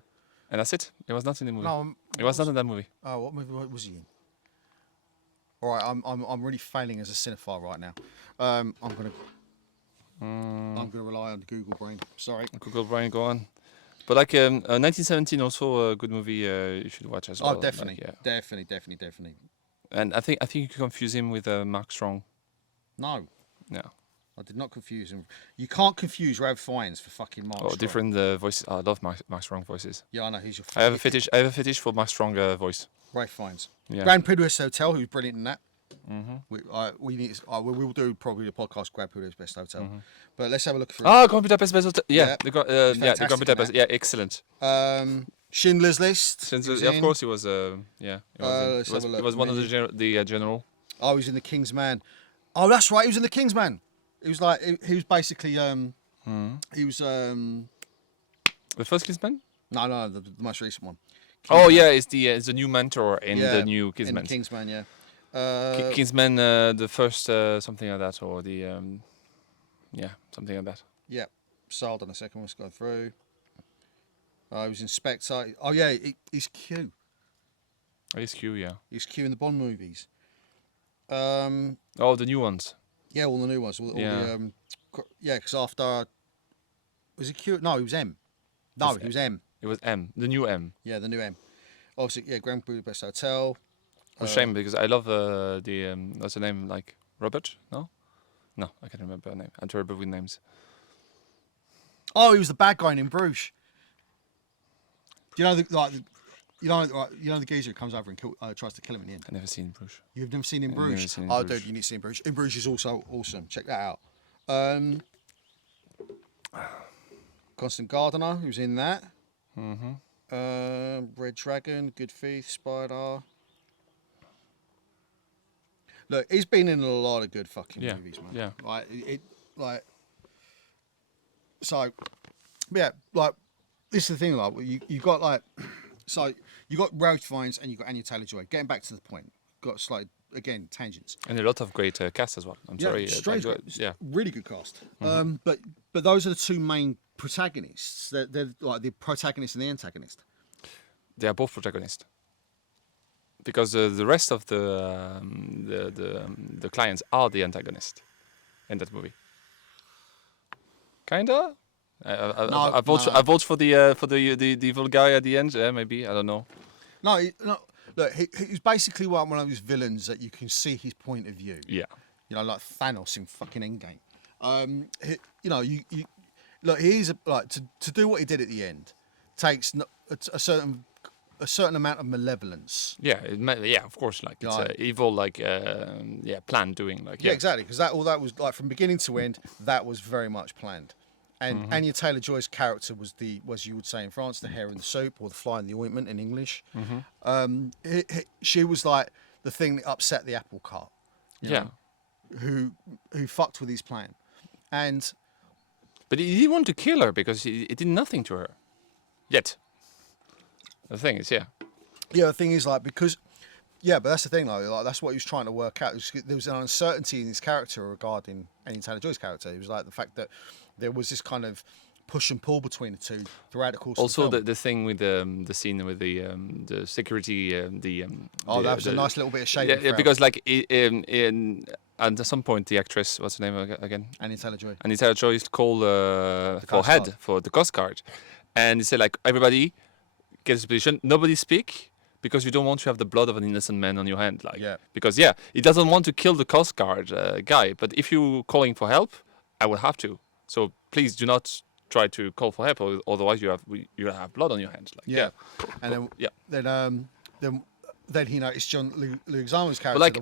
And that's it. It was not in the movie. No, it was not in that movie. Oh, what movie was he in? All right, I'm really failing as a cinephile right now. I'm gonna rely on Google Brain. Sorry. Google Brain, go on. But like 1917, also a good movie you should watch as well. Oh, definitely, like, yeah. definitely. And I think you confuse him with Mark Strong. No. No. I did not confuse him. You can't confuse Ralph Fiennes for fucking Mark Strong. Different voices. I love Mark Strong voices. Yeah, I know. He's your. I have a fetish for Mark Strong voice. Ralph Fiennes. Yeah. Grand Budapest Hotel, who's brilliant in that. Mm-hmm. We will do probably the podcast Grand Budapest Best Hotel. Mm-hmm. But let's have a look through. Grand Budapest Best Hotel. Yeah, the Grand Budapest. Yeah, excellent. Schindler's List. Yeah, of course he was. He was one of the general. Oh, he's in The King's Man. Oh, that's right. He was in The King's Man. He was like he was basically he was the first King's Man. No, the most recent one. It's the new mentor in the new King's Man. King's Man, yeah. Kingsman, the first something like that, or the something like that. Yeah. So hold on a second, let's go through. He was Inspector. Oh yeah, he's Q. He's Q, yeah. He's Q in the Bond movies. The new ones. Yeah, all the new ones. Because after was it Q? No, he was M. No, he was M. It was M, the new M. Yeah, the new M. Obviously, yeah, Grand Budapest Hotel. It's a shame because I love the what's the name, like Robert? No, I can't remember her name. I'm terrible with names. Oh, he was the bad guy in Bruges. Do you know the geezer who comes over and tries to kill him in the end? I've never seen Bruges. You've never seen in Bruges? Dude, you need to see in Bruges. In Bruges is also awesome. Check that out. Constant Gardener, who's in that. Red Dragon, Good Thief, Spider. Look, he's been in a lot of good fucking movies, man. Yeah. This is the thing, like you got like, so you got Ralph Fiennes and you got Anya Taylor-Joy. Getting back to the point, got slight again tangents. And a lot of great cast as well. Really good cast. But those are the two main protagonists. They're like the protagonist and the antagonist. They are both protagonists. Because the rest of the clients are the antagonist in that movie. Kinda. I vote for the evil guy at the end. Maybe, I don't know. No. Look, he's basically one of those villains that you can see his point of view. Yeah. You know, like Thanos in fucking Endgame. He's to do what he did at the end takes a certain amount of malevolence. Yeah, of course. Like it's evil, planned doing. Yeah, exactly. Because that was like from beginning to end, that was very much planned. And Anya Taylor-Joy's character was you would say in France, the hair in the soup or the fly in the ointment in English. She was like the thing that upset the apple cart. You know, who fucked with his plan, but he didn't want to kill her because it did nothing to her. Yet. The thing is, the thing is, like, because, but that's the thing, like that's what he was trying to work out. There was an uncertainty in his character regarding Anya Taylor-Joy's character. It was like the fact that there was this kind of push and pull between the two throughout the course also of the film. the thing with the scene with the security, that was a nice little bit of shade. Yeah, because like at some point the actress, what's her name again? Anya Taylor-Joy. Anya Taylor-Joy used to call for head for the Coast Guard, and he said like everybody get his position. Nobody speak because you don't want to have the blood of an innocent man on your hand. Because he doesn't want to kill the Coast Guard guy. But if you're calling for help, I will have to. So please do not try to call for help, otherwise you have blood on your hands. And then then he noticed John Leguizamo's character. But like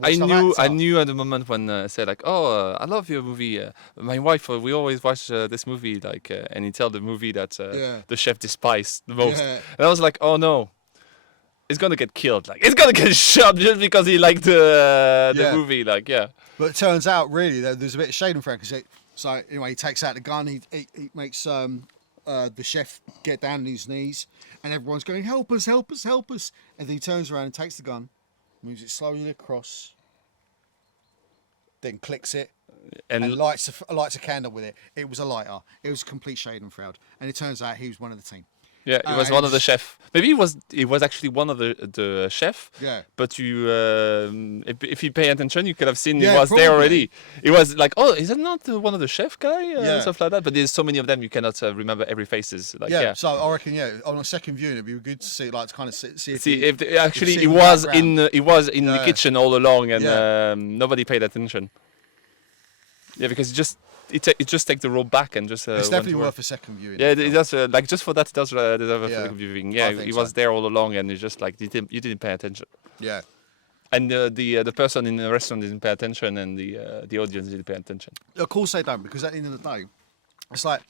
I knew at the moment when I said like, oh, I love your movie. My wife, we always watch this movie, like, and he tell the movie that the chef despised the most. Yeah. And I was like, oh no, it's gonna get killed. Like, it's gonna get shot just because he liked the movie. Like, yeah. But it turns out really there's a bit of shade in Frank, because so anyway, he takes out the gun. He makes the chef get down on his knees, and everyone's going, help us, help us, help us. And then he turns around and takes the gun, moves it slowly across, then clicks it, and lights a candle with it. It was a lighter. It was a complete shade and Froud. And it turns out he was one of the team. Yeah, he was one of the chef. Maybe he was actually one of the chef. Yeah. But you, if you pay attention, you could have seen he was probably there already. It was like, oh, is that not one of the chef guy? Yeah. Stuff like that. But there's so many of them, you cannot remember every faces. Like, yeah. So I reckon, on a second viewing, it'd be good to see, like, to kind of see if actually he was in the kitchen all along, and nobody paid attention. Yeah, because it just take the rope back and just. It's definitely worth a second viewing. Yeah, it does. Like, just for that, it does deserve a second viewing. Yeah, he was there all along, and it's just like you didn't pay attention. Yeah. And the person in the restaurant didn't pay attention, and the audience didn't pay attention. Of course they don't, because at the end of the day, it's like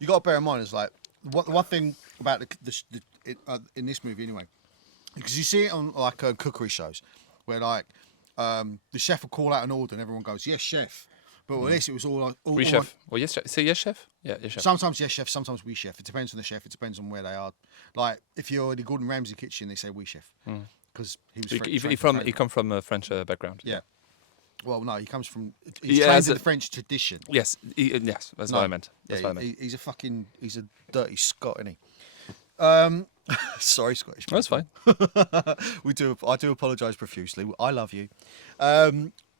you got to bear in mind. It's like one thing about in this movie anyway, because you see it on like cookery shows where like the chef will call out an order and everyone goes, "Yes, chef." But with this, it was all like... We chef. Well, yes, chef. Say yes, chef? Yeah, yes, chef. Sometimes yes, chef. Sometimes we chef. It depends on the chef. It depends on where they are. Like, if you're in the Gordon Ramsay kitchen, they say we chef. Because he was he come from a French background. Yeah. Well, no, he comes from... He's trained in the French tradition. Yes, yes. That's what I meant. That's what I meant. He's a dirty Scot, isn't he? Sorry, Scottish. That's fine. I do apologise profusely. I love you.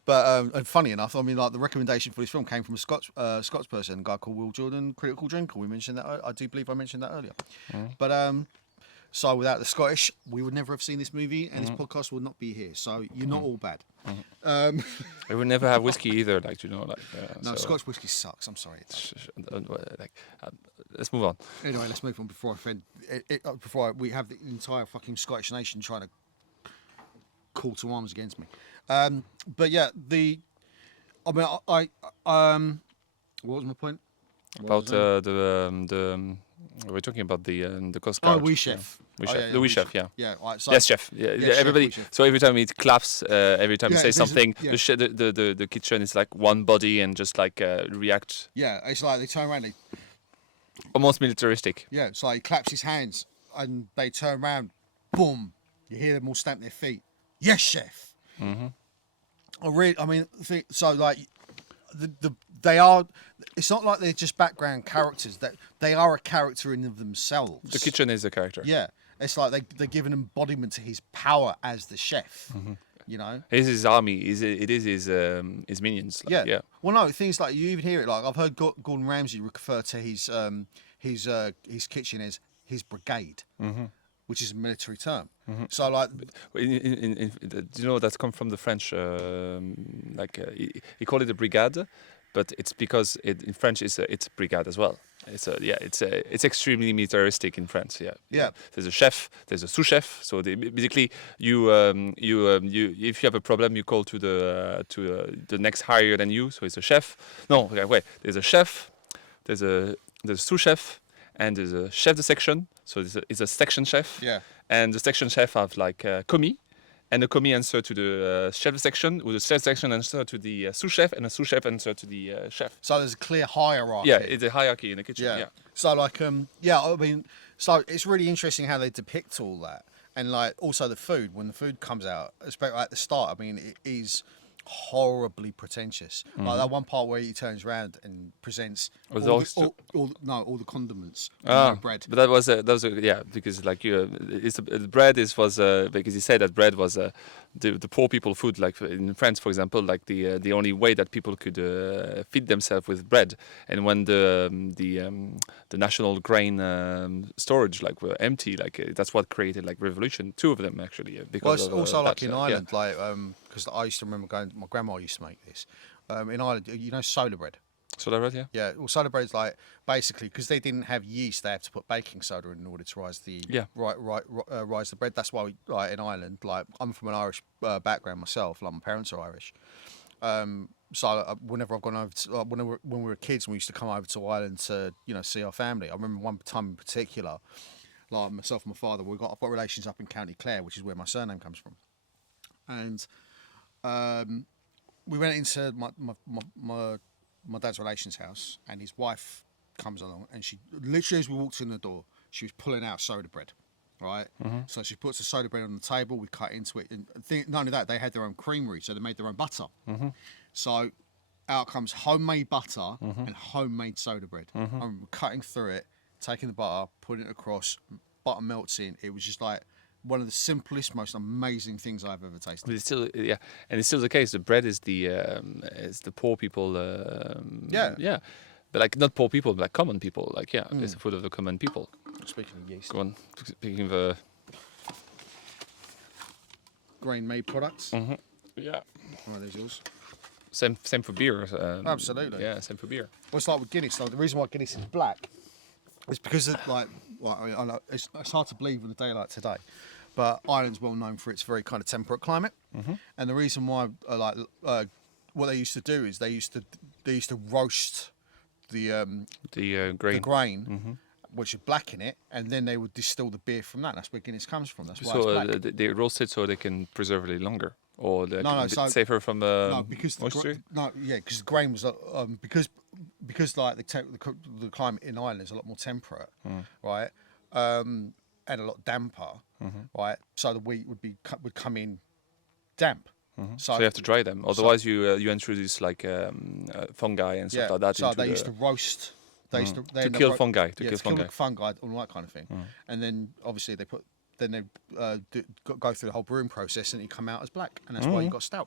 But and funny enough, I mean, like the recommendation for this film came from a Scots person, a guy called Will Jordan, Critical Drinker. We mentioned that. I do believe I mentioned that earlier. But so without the Scottish, we would never have seen this movie, and this podcast would not be here. So you're not all bad. We would never have whiskey either, like, you know, like. No, Scotch whiskey sucks. I'm sorry. Let's move on. Anyway, let's move on before we have the entire fucking Scottish nation trying to call to arms against me. But yeah, I mean, what was my point? About we're talking about the Coast Guard. Oh, we chef. The we chef, yeah. Yeah, right, so yes, chef. Yeah, everybody. Chef. So every time it claps, every time you say something, the kitchen is like one body and just like react. Yeah, it's like they turn around, almost militaristic. Yeah, it's like he claps his hands and they turn around, boom. You hear them all stamp their feet. Yes, chef. I mean, so like they are. It's not like they're just background characters. That they are a character in of themselves. The kitchen is a character. Yeah, it's like they give an embodiment to his power as the chef. You know, it's his army. It is his minions. Like, yeah. Well, no, things like you even hear it. Like I've heard Gordon Ramsay refer to his kitchen as his brigade. Which is a military term. So, like, do you know that's come from the French? He called it a brigade, but it's because in French it's brigade as well. It's extremely militaristic in France. Yeah. There's a chef, there's a sous-chef. So basically, you if you have a problem, you call to the next higher than you. So it's a chef. No, wait. There's a chef. There's a sous-chef. And there's a chef de section, so it's a section chef. Yeah. And the section chef have like commis, and the commis answer to the chef de section, with the chef section answer to the sous chef, and the sous chef answer to the chef. So there's a clear hierarchy. Yeah, it's a hierarchy in the kitchen. Yeah. So like I mean, so it's really interesting how they depict all that, and like also the food when the food comes out, especially at the start. I mean, it is horribly pretentious. Like that one part where he turns around and presents all the condiments and the bread. But that was because like the bread was because he said that bread was the poor people food. Like in France, for example, like the only way that people could feed themselves with bread. And when the national grain storage like were empty, like that's what created like revolution. Two of them actually. Because also like in Ireland, like because I used to remember my grandma used to make this. In Ireland, you know, solar bread. Soda bread, yeah. Yeah, well, soda bread's like basically because they didn't have yeast, they have to put baking soda in order to rise the rise the bread. That's why like in Ireland, like I'm from an Irish background myself. Like my parents are Irish. So whenever I've gone over to when we were kids, and we used to come over to Ireland to see our family. I remember one time in particular, like myself and my father, I've got relations up in County Clare, which is where my surname comes from, and we went into my dad's relations house, and his wife comes along, and she literally, as we walked in the door, she was pulling out soda bread, right? So she puts the soda bread on the table, we cut into it, and not only that, they had their own creamery, so they made their own butter. So out comes homemade butter and homemade soda bread. I'm cutting through it, taking the butter, putting it across, butter melts in. It was just like one of the simplest, most amazing things I've ever tasted. But it's still, yeah, and it's still the case. The bread is the poor people. Yeah, but like not poor people, but like common people. Like it's the food of the common people. Speaking of yeast, go on. Speaking of grain-made products. Yeah. Right, there's yours. Same for beer. Absolutely. Yeah, same for beer. Well, it's like with Guinness. Though, the reason why Guinness is black is because of, I know it's hard to believe in a day like today, but Ireland's well known for its very kind of temperate climate. And the reason why, what they used to do is they used to roast the grain. Which would blacken it, and then they would distill the beer from that. That's where Guinness comes from. That's why it's black. They roast it so they can preserve it longer, or so safer from because moisture. Because the grain was because like the climate in Ireland is a lot more temperate, right, and a lot damper, right. So the wheat would come in damp. So you have to dry them, otherwise you introduce like fungi and stuff like that. So they used to roast. They used to kill fungi. To kill fungi, all that kind of thing. And then obviously they go through the whole brewing process, and it come out as black, and that's why you got stout.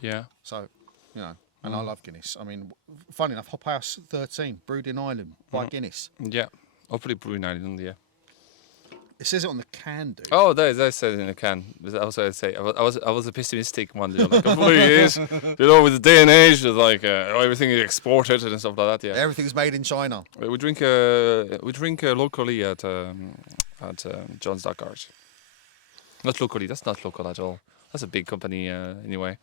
Yeah. So, and I love Guinness. I mean, funny enough, Hop House 13, brewed in Ireland by Guinness. Yeah, hopefully brewed in Ireland. Yeah. It says it on the can, dude. Oh, that says it in the can. Also, I say I was a pessimistic one. Like, hopefully it is. With the day and age, it's like everything is exported and stuff like that. Yeah. Everything's made in China. We drink locally at John's Dockyard. Not locally. That's not local at all. That's a big company anyway.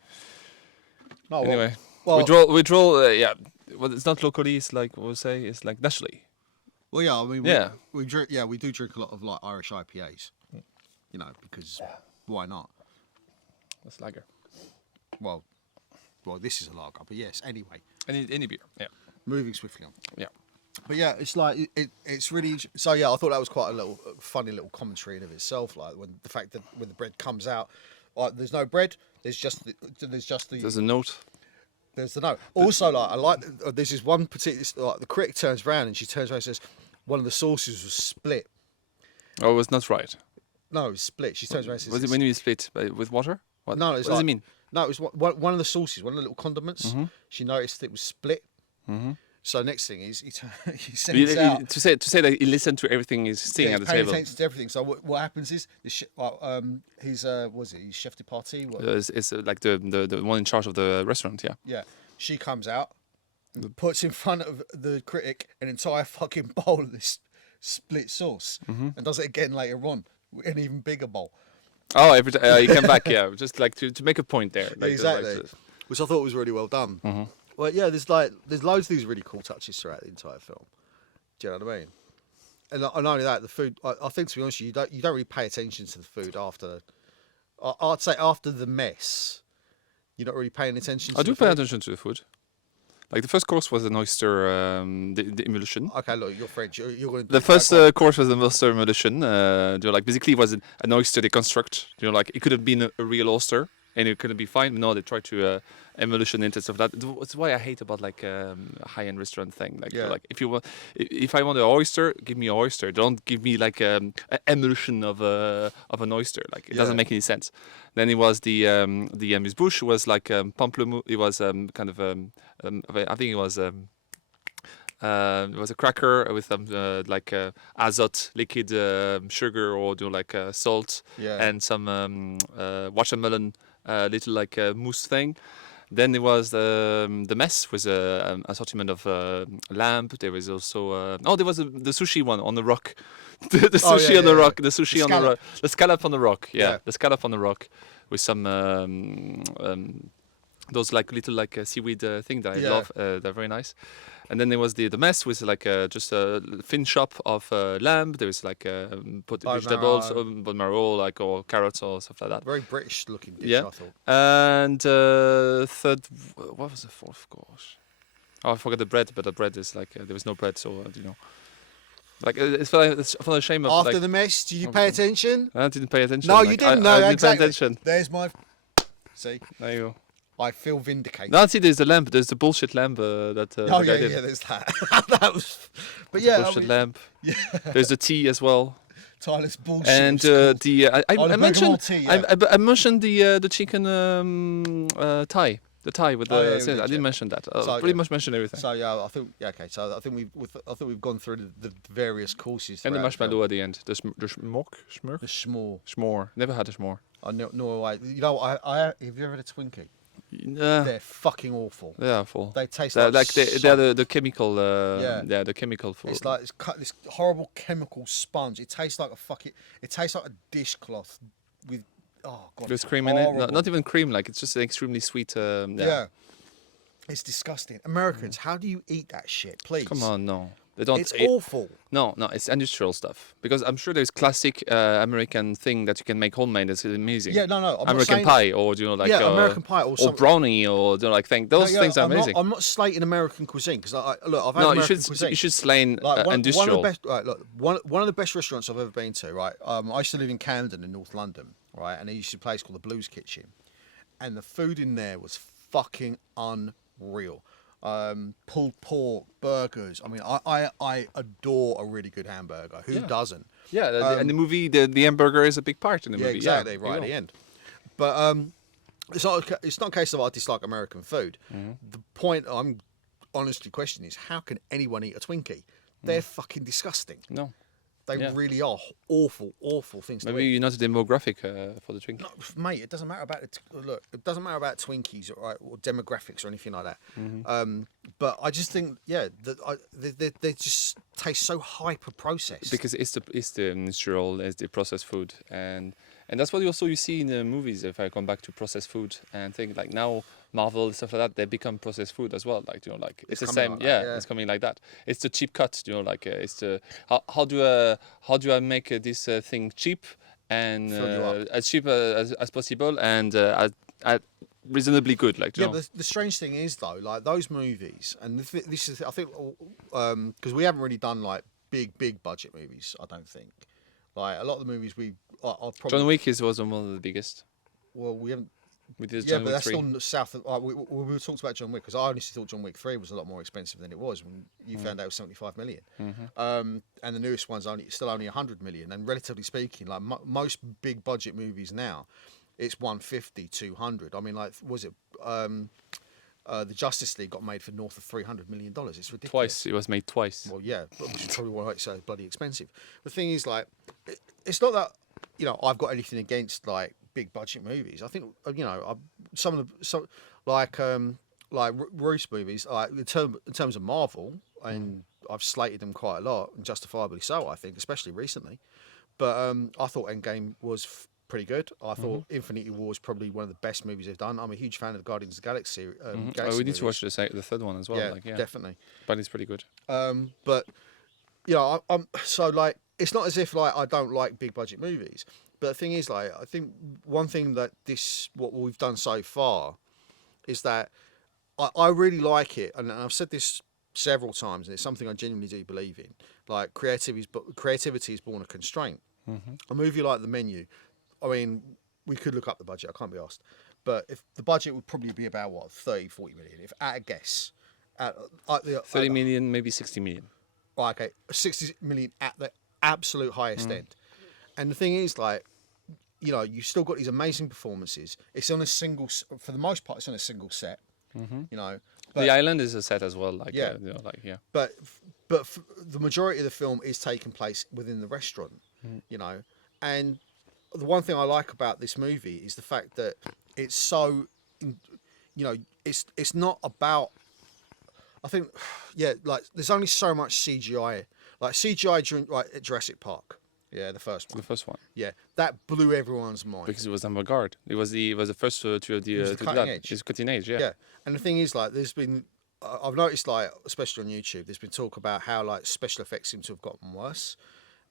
No. Anyway, well, we draw. Yeah. Well, it's not locally. It's like what we say. It's like nationally. Well, yeah, I mean, we do drink a lot of like Irish IPAs, because why not? That's lager. Well, this is a lager, but yes. Anyway, any beer. Yeah. Moving swiftly on. Yeah. But yeah, it's like it's really so. Yeah, I thought that was quite a funny little commentary in of itself. Like when the fact that when the bread comes out, like there's no bread. There's There's a note. There's the note. Also, like I like this is one particular. Like the critic turns around and she turns around and says, "One of the sauces was split." Oh, it was not right. No, it was split. She turns around and says, "Was it when you split with water? What? No, what does it mean?" No, it was one of the sauces, one of the little condiments. She noticed it was split. So next thing is he sends out to say that he listened to everything he's seeing at the table. Paying attention to everything. So what happens is he's chef de partie. It's like the one in charge of the restaurant. Yeah. Yeah. She comes out, and puts in front of the critic an entire fucking bowl of this split sauce, and does it again later on, an even bigger bowl. Oh, every time you come back, yeah, just like to make a point there. Like, exactly, which I thought was really well done. Well, yeah, there's loads of these really cool touches throughout the entire film. Do you know what I mean? And not only that, the food. I think, to be honest, you don't really pay attention to the food after. I'd say after the mess, you're not really paying attention. I do pay attention to the food. Like the first course was an oyster, the emulsion. Okay, look, you're French. You're going to the first course was an oyster emulsion. Like basically it was an oyster they construct. Like it could have been a real oyster. And it couldn't be fine. No, they tried to emulsion it and stuff like that. That's why I hate about like high-end restaurant thing. Like, like if I want an oyster, give me an oyster. Don't give me like an emulsion of an oyster. Like it doesn't make any sense. Then it was the amuse-bouche was like pamplemousse. It was kind of I think it was. It was a cracker with some like azote liquid sugar or salt and some watermelon little like mousse thing, Then there was the mess with an assortment of lamb. There was also there was the sushi one on the rock, the sushi on the rock, the sushi on the rock, the scallop on the rock. Yeah, the scallop on the rock with some those like little like seaweed thing that I love. They're very nice. And then there was the mess with like just a thin chop of lamb. There was like put vegetables, bone marrow, like or carrots or stuff like that. Very British looking dish, I thought. And third, what was the fourth course? Oh, I forgot the bread, but the bread is like there was no bread, so you know. Like it's for a shame of. After like, the mess, did you pay attention? I didn't pay attention. No, you didn't. I didn't exactly. pay attention. There's my. See. There you go. I feel vindicated. No, see, there's the lamp. There's the bullshit lamp that. Oh yeah, there's that. That was. But yeah, bullshit lamp. Yeah. There's the tea as well. Tyler's bullshit. And I mentioned tea, I mentioned the chicken thigh. The Thai with the. I didn't mention that. So, pretty much mentioned everything. So yeah, I think okay. So I think we've gone through the various courses. And the marshmallow at the end. The schmork. The schmore. Schmore. Never had a schmore. No, you know, I have you ever had a Twinkie? They're fucking awful. They're awful. They taste they're the chemical. The chemical food. It's like this horrible chemical sponge. It tastes like It tastes like a dishcloth with. Oh god. There's cream in it. Not even cream. Like it's just an extremely sweet. Yeah. It's disgusting. Americans, how do you eat that shit? Please. Come on, no. They don't. It's awful. No, it's industrial stuff. Because I'm sure there's classic American thing that you can make homemade that's amazing. Yeah, no. American pie, or like American pie, or brownie, or like thing. Those things are amazing. I'm not slating American cuisine because look, I've had American cuisine. You should slate industrial. One of the best restaurants I've ever been to. Right, I used to live in Camden in North London. Right, and there used to be a place called the Blues Kitchen, and the food in there was fucking unreal. Pulled pork, burgers. I mean, I adore a really good hamburger. Who doesn't? Yeah, and the movie, the hamburger is a big part in the movie. Exactly, right at the end. But it's not a case of I dislike American food. Mm-hmm. The point I'm honestly questioning is how can anyone eat a Twinkie? They're fucking disgusting. No. They really are awful things. Maybe you're not a demographic for the Twinkie. No, mate, it doesn't matter about It doesn't matter about Twinkies or demographics or anything like that. Mm-hmm. But I just think, they just taste so hyper processed. Because it's the natural, it's the processed food, and that's what you see in the movies. If I come back to processed food and think like now Marvel stuff like that, they become processed food as well. Like it's the same. Like it's coming like that. It's the cheap cut. It's the how do I make this thing cheap and as cheap as possible and reasonably good. Like the strange thing is though, like those movies, and this is I think because we haven't really done like big budget movies. I don't think like a lot of the movies are probably. John Wick was one of the biggest. Well, we haven't. We did John but Wick that's 3. still south of. We were talking about John Wick because I honestly thought John Wick 3 was a lot more expensive than it was when you found out it was 75 million. Mm-hmm. And the newest one's still only 100 million. And relatively speaking, like most big budget movies now, it's 150, 200. I mean, like, was it the Justice League got made for north of $300 million? It's ridiculous. Twice. It was made twice. Well, yeah, but which is probably why it's so bloody expensive. The thing is, like, it's not that I've got anything against like big budget movies. I think some like Roos movies, like in terms of Marvel, and I've slated them quite a lot, and justifiably so. I think, especially recently. But I thought Endgame was pretty good. I thought Infinity War was probably one of the best movies they've done. I'm a huge fan of the Guardians of the Galaxy. We need to watch the third one as well. Yeah, definitely. But it's pretty good. But I'm so like it's not as if like I don't like big budget movies. But the thing is, like, I think one thing that what we've done so far is that I really like it, and I've said this several times, and it's something I genuinely do believe in. Like, creativity is born of constraint. Mm-hmm. A movie like The Menu, I mean, we could look up the budget, I can't be asked. But if the budget would probably be about, 30, 40 million, if at a guess. 30 million, maybe 60 million. Right, okay, 60 million at the absolute highest end. And the thing is, like, you've still got these amazing performances. It's on for the most part, it's on a single set. Mm-hmm. But the island is a set as well. Like, But the majority of the film is taking place within the restaurant. And the one thing I like about this movie is the fact that it's so, you know, it's not about. I think, yeah, like there's only so much CGI, like CGI during at Jurassic Park. Yeah, the first one. The first one. Yeah, that blew everyone's mind because it was avant-garde. It was the first to do it was the to do cutting that. edge. It's cutting edge, yeah. Yeah, and the thing is, like, there's been I've noticed, like, especially on YouTube, there's been talk about how like special effects seem to have gotten worse,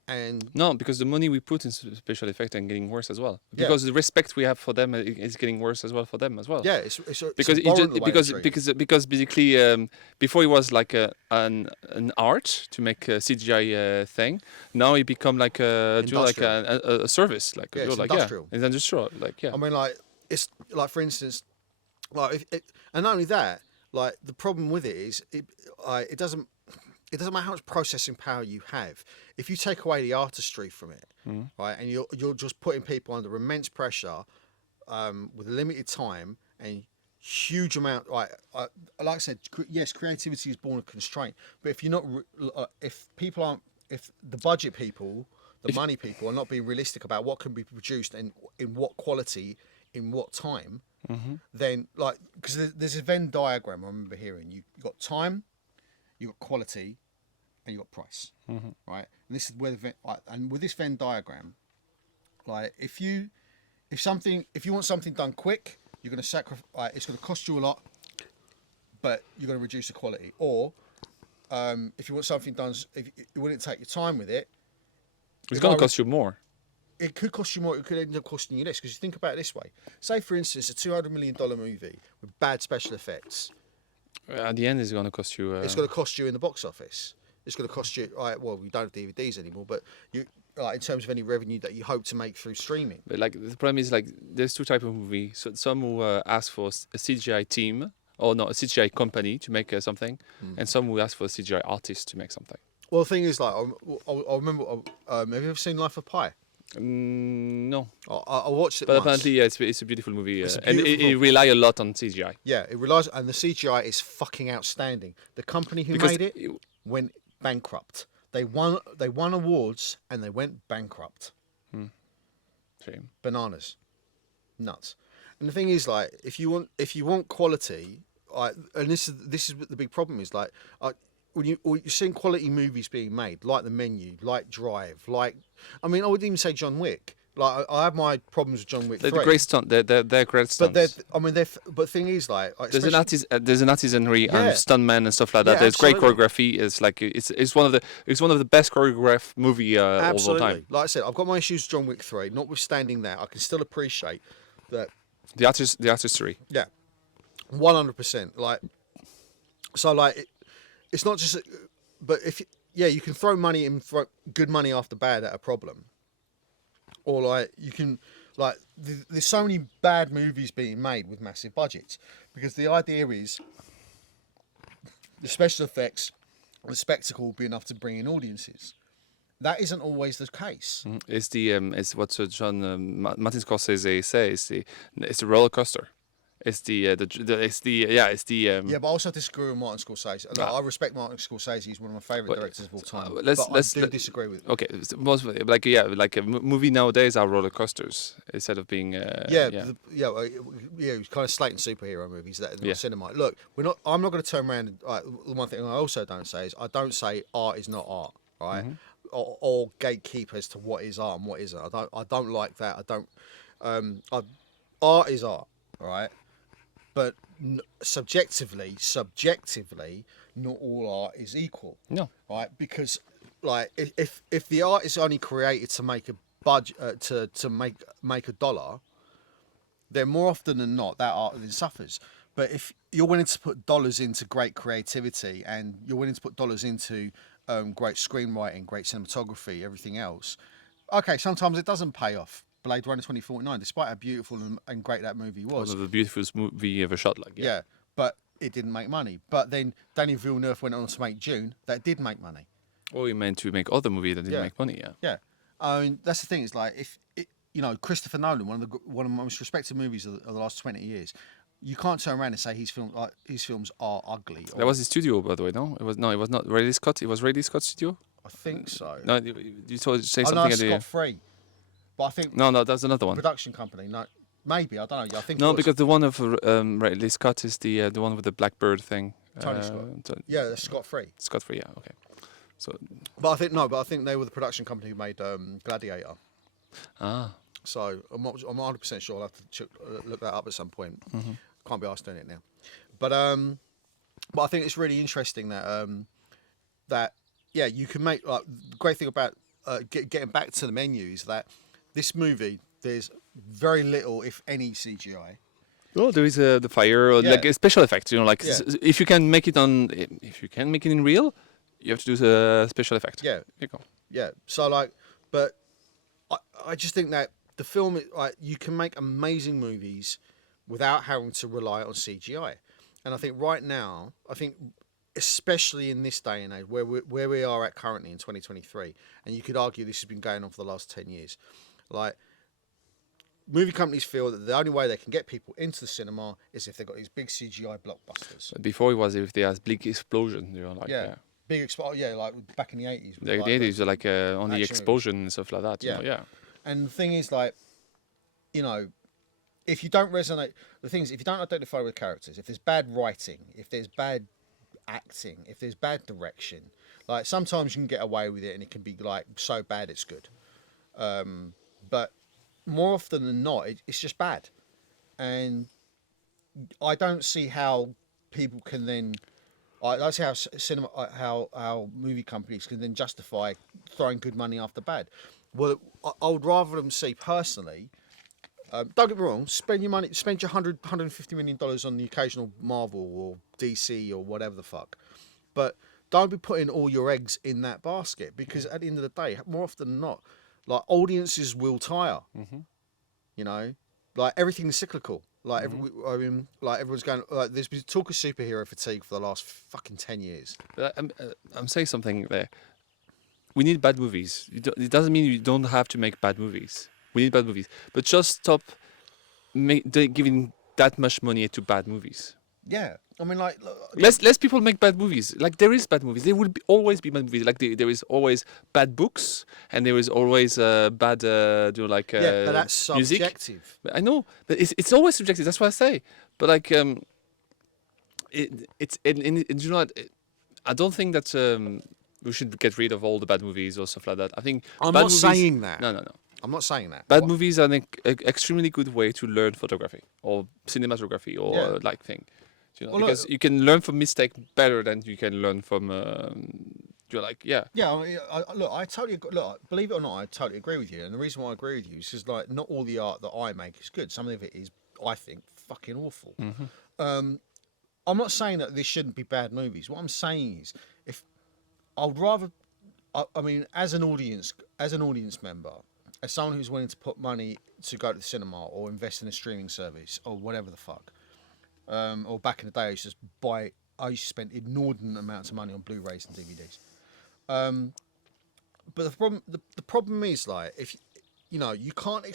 and No, because the money we put in special effect and getting worse as well. Yeah. Because the respect we have for them is getting worse as well for them as well. yeah, it's Because a it just, borrowed way of treating. because basically before it was like an art to make a CGI thing. Now it become like a service, like Yeah, you're it's like industrial. it's industrial, like I mean, like, it's like, for instance, like, and not only that, like, the problem with it is it doesn't matter how much processing power you have. If you take away the artistry from it, right, and you're just putting people under immense pressure, with limited time and huge amount, like I said, yes, creativity is born of constraint. But if you're not, if people aren't, if the budget people, the money people are not being realistic about what can be produced and in what quality, in what time, then, like, because there's a Venn diagram I remember hearing. You got time, you got quality, and you got price, right? And this is where and with this Venn diagram, like, if you want something done quick, you're going to sacrifice. It's going to cost you a lot, but you're going to reduce the quality. Or if you want something done, if you wouldn't take your time with it, it's going to cost you more. It could cost you more. It could end up costing you less. Because you think about it this way: say, for instance, a $200 million movie with bad special effects. At the end, it's going to cost you. It's going to cost you in the box office. It's going to cost you. Right, well, we don't have DVDs anymore, but you, in terms of any revenue that you hope to make through streaming. But like the problem is, like, there's two types of movies. So some who ask for a CGI team or not a CGI company to make something, and some who ask for a CGI artist to make something. Well, the thing is, like, I remember. Have you ever seen Life of Pi? No. I watched it. But once. apparently, yeah, it's a beautiful movie, It's a and beautiful it rely a lot on CGI. Yeah, it relies, and the CGI is fucking outstanding. The company who Because made it went bankrupt. They won awards and they went bankrupt. Shame. Bananas, nuts. And the thing is, like, if you want quality, and this is the big problem is, like, when you're seeing quality movies being made, like The Menu, like Drive, like, I mean, I wouldn't even say John Wick. Like, I have my problems with John Wick. They're great stunt. They're great stunts. But the thing is, like, there's an artisanry Yeah. and stuntmen and stuff like that. Yeah, There's great absolutely. choreography. It's like it's one of the best choreographed movie of all absolutely. time. Like I said, I've got my issues with John Wick 3. Notwithstanding that, I can still appreciate that. The artistry. Yeah, 100%. Like, so, like, it's not just, but you can throw money and throw good money after bad at a problem. Or, like, you can, like, there's so many bad movies being made with massive budgets, because the idea is the special effects, the spectacle will be enough to bring in audiences. That isn't always the case. It's it's what Martin Scorsese says. It's a roller coaster. It's Yeah, but I also disagree with Martin Scorsese. Like, I respect Martin Scorsese. He's one of my favourite directors of all time. I do disagree with. Okay, most like a movie nowadays are roller coasters instead of being Kind of slating superhero movies that in the cinema. Look, I'm not going to turn around. The one thing I also don't say is I don't say art is not art, right? Or gatekeep as to what is art and what isn't. I don't like that. I don't. Art is art, right? But subjectively, not all art is equal. No. Right? Because, like, if the art is only created to make a budget, to make a dollar, then more often than not that art then suffers. But if you're willing to put dollars into great creativity, and you're willing to put dollars into great screenwriting, great cinematography, everything else, okay, sometimes it doesn't pay off. Blade Runner 2049, despite how beautiful and great that movie was. One of the beautifulest movie ever shot. Like yeah, but it didn't make money. But then Denis Villeneuve went on to make Dune, that did make money. Or he meant to make other movies that didn't make money. Yeah. Yeah, I mean, that's the thing. It's like, Christopher Nolan, one of the most respected movies of the last 20 years. You can't turn around and say his films are ugly. That was his studio, by the way. No, it was not Ridley Scott. It was Ridley Scott's studio. I think so. No, you say something. No, Scott Free. But I think no, that's another one. Production company. No, Maybe, I don't know. I think no, because the one of Ridley Scott is the one with the blackbird thing. Tony Scott. Yeah, that's Scott Free. Scott Free, yeah, okay. So, but I think they were the production company who made Gladiator. Ah. So I'm 100% sure. I'll have to look that up at some point. Can't be asked doing it now. But I think it's really interesting that you can make like the great thing about getting back to the menu is that this movie there's very little, if any, CGI. Well, there is the fire, or like a special effects. You know, like if you can make it in real, you have to do the special effect. Yeah. Yeah. So like, but I just think that the film, like, you can make amazing movies without having to rely on CGI. And I think right now, especially in this day and age where we are at currently in 2023, and you could argue this has been going on for the last 10 years, like, movie companies feel that the only way they can get people into the cinema is if they've got these big CGI blockbusters. Before it was if they had big explosion, you know, like big like back in the 80s. The 80s were like only explosion and stuff like that. You know, And the thing is, like, you know, if you don't resonate, the thing is, if you don't identify with characters, if there's bad writing, if there's bad acting, if there's bad direction, like sometimes you can get away with it and it can be like so bad it's good. But more often than not, it's just bad. And I don't see how people can then, I don't see how cinema, how movie companies can then justify throwing good money after bad. Well, I would rather them see personally. Don't get me wrong. Spend your money. Spend your $150 million on the occasional Marvel or DC or whatever the fuck. But don't be putting all your eggs in that basket, because at the end of the day, more often than not, like, audiences will tire. You know, like, everything's cyclical. Like, I mean, like, everyone's going. Like, there's been talk of superhero fatigue for the last fucking 10 years. I'm saying something there. We need bad movies. It doesn't mean you don't have to make bad movies. We need bad movies, but just stop giving that much money to bad movies. Yeah, I mean, like, less people make bad movies. Like, there is bad movies. There will always be bad movies. Like, there is always bad books, and there is always bad but that's subjective. Music. I know, but it's always subjective. That's what I say. But like, it's you know what? I don't think that we should get rid of all the bad movies or stuff like that. I think I'm not saying that. No. I'm not saying that. Bad movies are an extremely good way to learn photography or cinematography or like thing. You know, because you can learn from mistake better than you can learn from. You're like, Yeah, I mean, I totally believe it or not, I totally agree with you. And the reason why I agree with you is because, like, not all the art that I make is good. Some of it is, I think, fucking awful. I'm not saying that this shouldn't be bad movies. What I'm saying is, if I would rather, I mean, as an audience member, as someone who's willing to put money to go to the cinema or invest in a streaming service or whatever the fuck, or back in the day, I used to spend inordinate amounts of money on Blu-rays and DVDs. But the problem is, like, if you know, you can't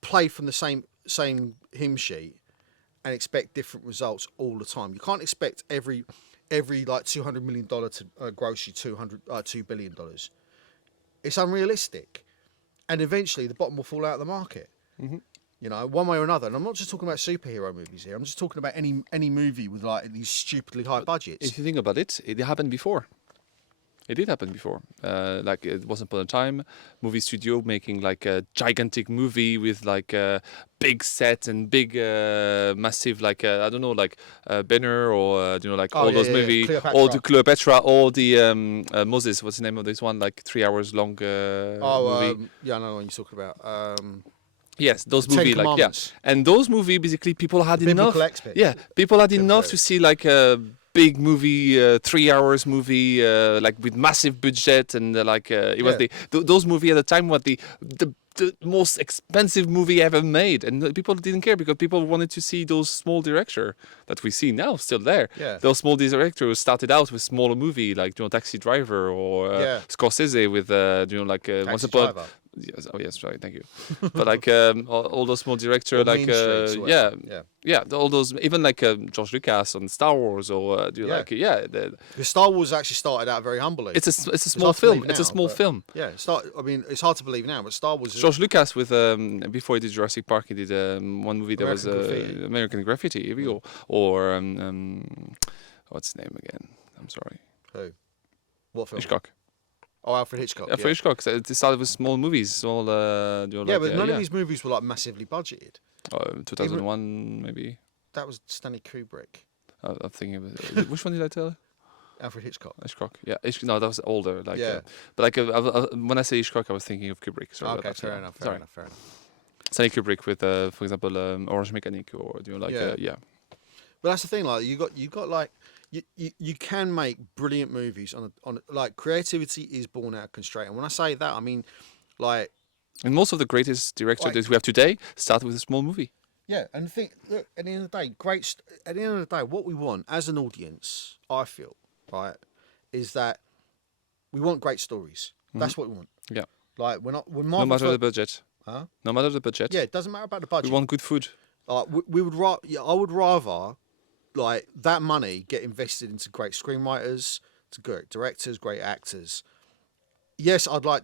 play from the same hymn sheet and expect different results all the time. You can't expect every like $200 million to gross you $2 billion. It's unrealistic, and eventually the bottom will fall out of the market. You know, one way or another. And I'm not just talking about superhero movies here. I'm just talking about any movie with, like, these stupidly high budgets. If you think about it, it happened before. It did happen before. Like, it was upon a time, movie studio making like a gigantic movie with like a big set and big, massive, like I don't know, like Banner or you know, like all those movies, all the Cleopatra, all the Moses. What's the name of this one? Like 3 hours long movie. Yeah, I know what you're talking about. Yes, those movies, like, and those movies basically people had enough. People had enough to see like a big movie, 3 hours movie, like with massive budget, and it was those movies at the time were the most expensive movie ever made, and people didn't care because people wanted to see those small directors that we see now still there. Those small directors started out with smaller movie like, you know, Taxi Driver or Scorsese with you know, like Once Upon. Yes, oh yes, right, thank you. But like all those small director, Or like Mean Streets or whatever. all those, even like George Lucas on Star Wars, or Because Star Wars actually started out very humbly. it's a small film. It's a small film. Yeah, I mean, it's hard to believe now, but Star Wars. George Lucas with before he did Jurassic Park, he did one movie that American was Graffiti. American Graffiti. Here we go. Or what's his name again? I'm sorry. Who? What film? Hitchcock. Oh, Alfred Hitchcock. Alfred Hitchcock. So it started with small movies. Small. Yeah, but none of these movies were like massively budgeted. 2001 maybe. That was Stanley Kubrick. I'm thinking of it. Which one did I tell? Alfred Hitchcock. Hitchcock. Yeah. No, that was older. Like. Yeah. But like when I say Hitchcock, I was thinking of Kubrick. Sorry about that. Fair enough. Fair enough. Stanley Kubrick with, for example, Orange Mechanic, or But that's the thing. Like you got like. You can make brilliant movies on like creativity is born out of constraint, and when I say that, I mean like. And most of the greatest directors we have today start with a small movie. Yeah, and look, at the end of the day, at the end of the day, what we want as an audience, I feel, right, is that we want great stories. That's what we want. Yeah. Like no matter the budget. Huh? No matter the budget. Yeah, it doesn't matter about the budget. We want good food. I would rather like that money get invested into great screenwriters, to great directors, great actors. Yes, I like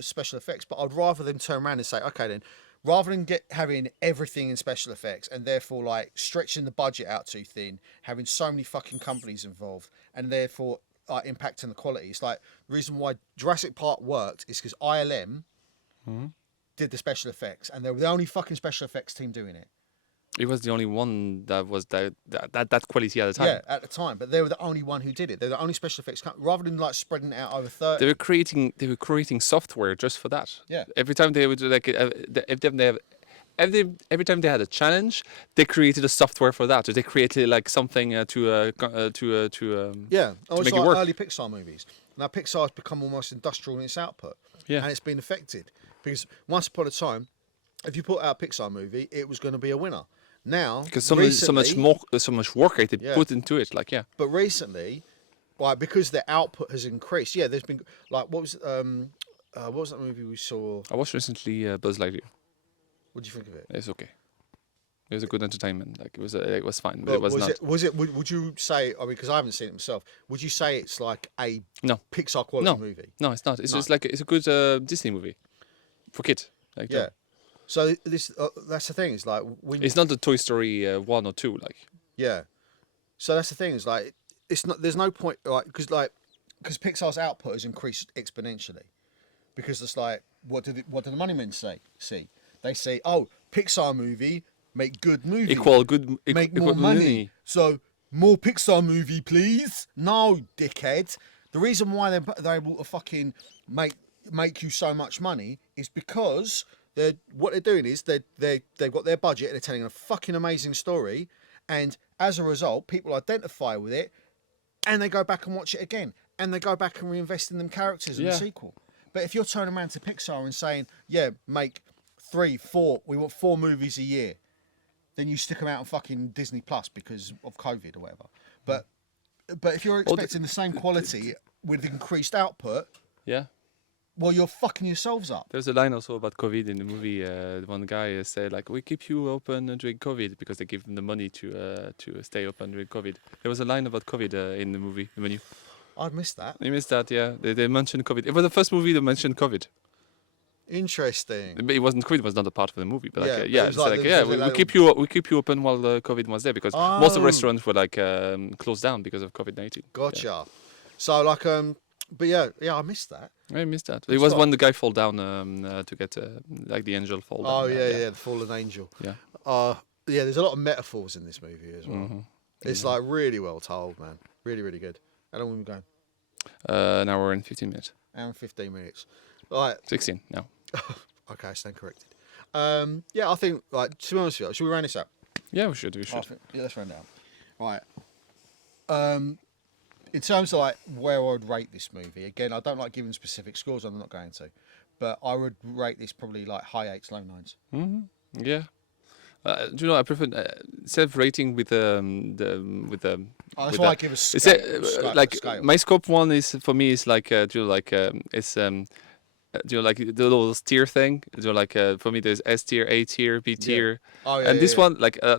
special effects, but I'd rather them turn around and say, okay, then, rather than having everything in special effects and therefore like stretching the budget out too thin, having so many fucking companies involved, and therefore impacting the quality. It's like the reason why Jurassic Park worked is because ILM did the special effects, and they were the only fucking special effects team doing it. It was the only one that was that quality at the time. Yeah, at the time, but they were the only one who did it. They're the only special effects rather than like spreading it out over 30. They were creating software just for that. Yeah. Every time they would every time they had a challenge, they created a software for that. Or they created like something to make it's it like work. early Pixar movies. Now Pixar's become almost industrial in its output. Yeah. And it's been affected because once upon a time, if you put out a Pixar movie, it was going to be a winner. Now, because so much work they put into it, But recently, like because the output has increased, there's been like what was that movie we saw? I watched recently Buzz Lightyear. What do you think of it? It's okay. It was a good entertainment. Like it was fine, but it was not. Would you say? I mean, because I haven't seen it myself. Would you say it's like a Pixar quality movie? No, it's not. It's just like it's a good Disney movie for kids. Like So that's the thing. It's like it's not the Toy Story 1 or 2. So that's the thing. Is like it's not. There's no point. Because Pixar's output has increased exponentially. Because it's like what do the money men say? They say, oh, Pixar movie make good movie. Make more money. So more Pixar movie, please. No, dickhead. The reason why they're able to fucking make you so much money is because what they're doing is they've got their budget and they're telling a fucking amazing story, and as a result, people identify with it, and they go back and watch it again, and they go back and reinvest in them characters in the sequel. But if you're turning around to Pixar and saying, make 3, 4, we want 4 movies a year, then you stick them out on fucking Disney Plus because of COVID or whatever. But if you're expecting the same quality with increased output, well, you're fucking yourselves up. There's a line also about COVID in the movie. One guy said, like, we keep you open during COVID because they give them the money to stay open during COVID. There was a line about COVID in the movie, the menu. I'd missed that. You missed that, yeah. They mentioned COVID. It was the first movie that mentioned COVID. Interesting. But it wasn't COVID. Was not a part of the movie. But we keep you open while the COVID was there because most of the restaurants were like closed down because of COVID-19. Gotcha. Yeah. So like but I missed that. I missed that. It was when the guy fall down to get like the angel fall down. Oh yeah, the fallen angel. Yeah. There's a lot of metaphors in this movie as well. Mm-hmm. It's like really well told, man. Really, really good. How long have we been going? An hour and 15 minutes. Hour and 15 minutes. Right. 16 now. Okay, stand corrected. I think like to be honest with you, should we round this up? Yeah, we should. Let's round down. Right. In terms of like where I would rate this movie, again, I don't like giving specific scores. I'm not going to, but I would rate this probably like high 8s, low 9s. Mm-hmm. Yeah. Do you know? I prefer self-rating with the. That's why I give a scale. Like my scope one is for me is like it's do you know, like the little tier thing? Do you know, like for me, there's S tier, A tier, B tier, Oh yeah. and this one, like I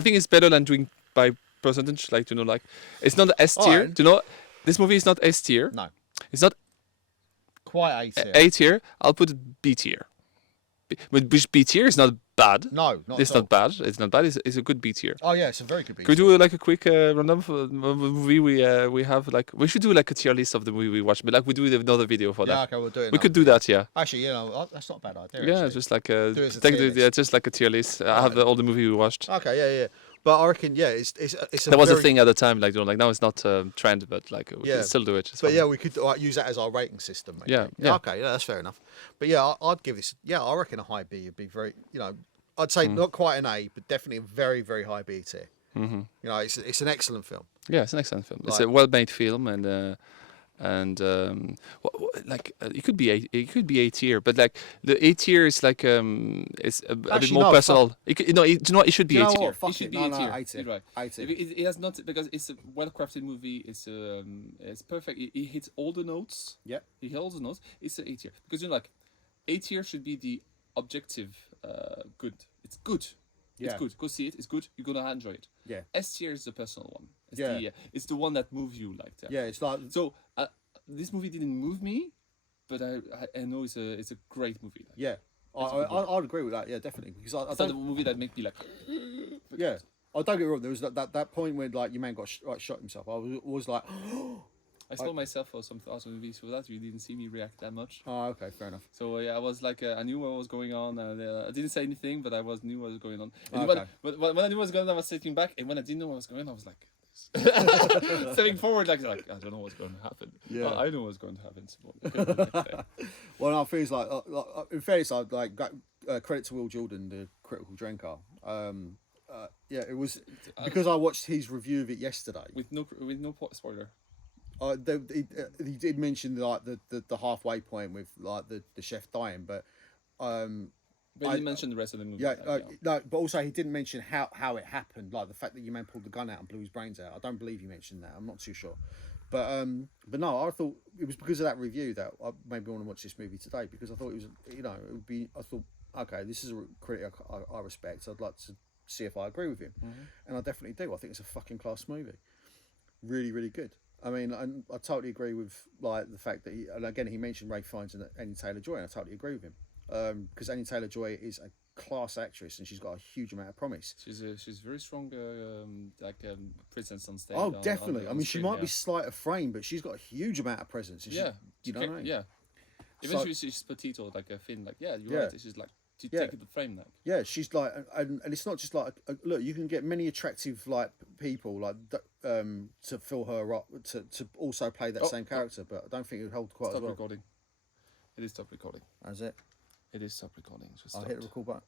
think it's better than doing by percentage. Like, you know, like it's not S tier. Alright. Do you know, this movie is not S tier. No. It's not Quite A tier. A tier. I'll put it B tier. But B tier is not bad. No, not It's at all. not bad. It's not bad. It's a good B tier. Oh yeah, it's a very good B Could we tier. do like a quick rundown for the movie we have? Like we should do like a tier list of the movie we watched, but like we do another video for Yeah, that. okay, we'll do it. We could do that, yeah. Actually, you know, that's not a bad idea. Yeah, actually. just like Do it as a tier list. yeah, just like a tier list. I have all the movie we watched. Okay, yeah. But I reckon, yeah, it's a That was a very- thing at the time, like, you know, like now it's not trend, but like we can still do it. It's But fun. yeah, we could use that as our rating system. Maybe. Yeah. Okay, yeah, that's fair enough. But yeah, I'd give this. Yeah, I reckon a high B would be very. You know, I'd say not quite an A, but definitely a very, very high B tier. Mm-hmm. You know, it's an excellent film. Yeah, it's an excellent film. It's Like- a well-made film, like it could be A tier, but like the A tier is like it's a bit Actually, more no, personal. It could, it should be You A know tier. what? Fuck It should it. be No, A no, tier. A tier. You're right. A tier. It has not, because it's a well-crafted movie. It's perfect. It hits all the notes. Yep. It hits all the notes. It's an A tier, because like A tier should be the objective good. It's good. Yeah. It's good. Go see it. It's good. You're gonna enjoy it. Yeah. S tier is the personal one. Yeah. It's the one that moves you like that. Yeah, it's like So this movie didn't move me, but I know it's a great movie. Like, yeah. I'd agree with that. Yeah, definitely. Because I it's not a don't. movie that make me like. Yeah. I don't get me wrong. There was that point when like your man got shot himself. I was like, I saw myself for some thousand movies for that. You didn't see me react that much. oh, okay, fair enough. So yeah, I was like, I knew what was going on. I didn't say anything, but knew what was going on. And Okay. when I knew what was going on, I was sitting back, and when I didn't know what was going on, I was like, stepping forward, like I don't know what's going to happen. Yeah. I know what's going to happen. So, Well, I feel like in fairness, I'd like credit to Will Jordan, the critical drinker. Yeah, it was because I watched his review of it yesterday. with no spoiler. He did mention like the halfway point with like the chef dying, but But he didn't mention the rest of the movie. yeah, like, no, but also he didn't mention how it happened, like the fact that your man pulled the gun out and blew his brains out. I don't believe he mentioned that. I'm not too sure, but no, I thought it was because of that review that I made me want to watch this movie today, because I thought it was, you know, it would be. I thought, okay, this is a critic I respect. So I'd like to see if I agree with him, and I definitely do. I think it's a fucking class movie, really, really good. I mean, I totally agree with like the fact that and again he mentioned Ray Fiennes and Anya Taylor-Joy, and I totally agree with him. Because Anya Taylor-Joy is a class actress and she's got a huge amount of promise. she's very strong, presence on stage. Oh, definitely. I mean, she screen, might yeah. be slight of frame, but she's got a huge amount of presence. And Yeah, you know what I mean? Yeah. Even So- she's petite or like a thin, like you're Yeah. right. She's like to take the frame like. Yeah, she's like, and it's not just like, look, you can get many attractive like people like to fill her up to also play that same character, but I don't think it would hold quite as Stop well. recording. It is stop recording. That's it. It is stop recording. Just I'll stopped. hit the record button.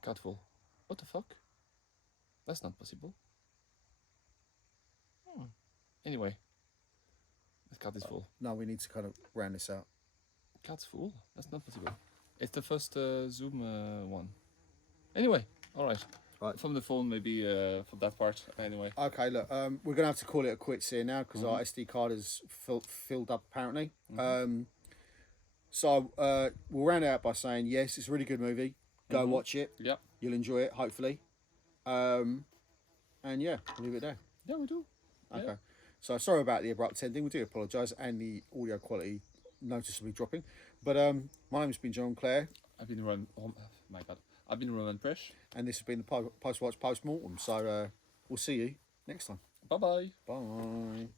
Cut full. What the fuck? That's not possible. Anyway, the cut is full. No, we need to kind of round this out. Cut's full. That's not possible. It's the first Zoom one. Anyway, all right. Right. From the phone, maybe for that part. Anyway. Okay, look, we're gonna have to call it a quits here now because our SD card is filled up apparently. So we'll round it out by saying yes, it's a really good movie. Go watch it. Yeah. You'll enjoy it, hopefully. And yeah, we'll leave it there. Yeah, we do. Okay. Yeah. So sorry about the abrupt ending. We do apologise, and the audio quality noticeably dropping. But my name's been John Clare, I've been Roman. Oh my God. I've been Roman Presh. and this has been the Post Watch Post Mortem. So we'll see you next time. Bye bye. Bye.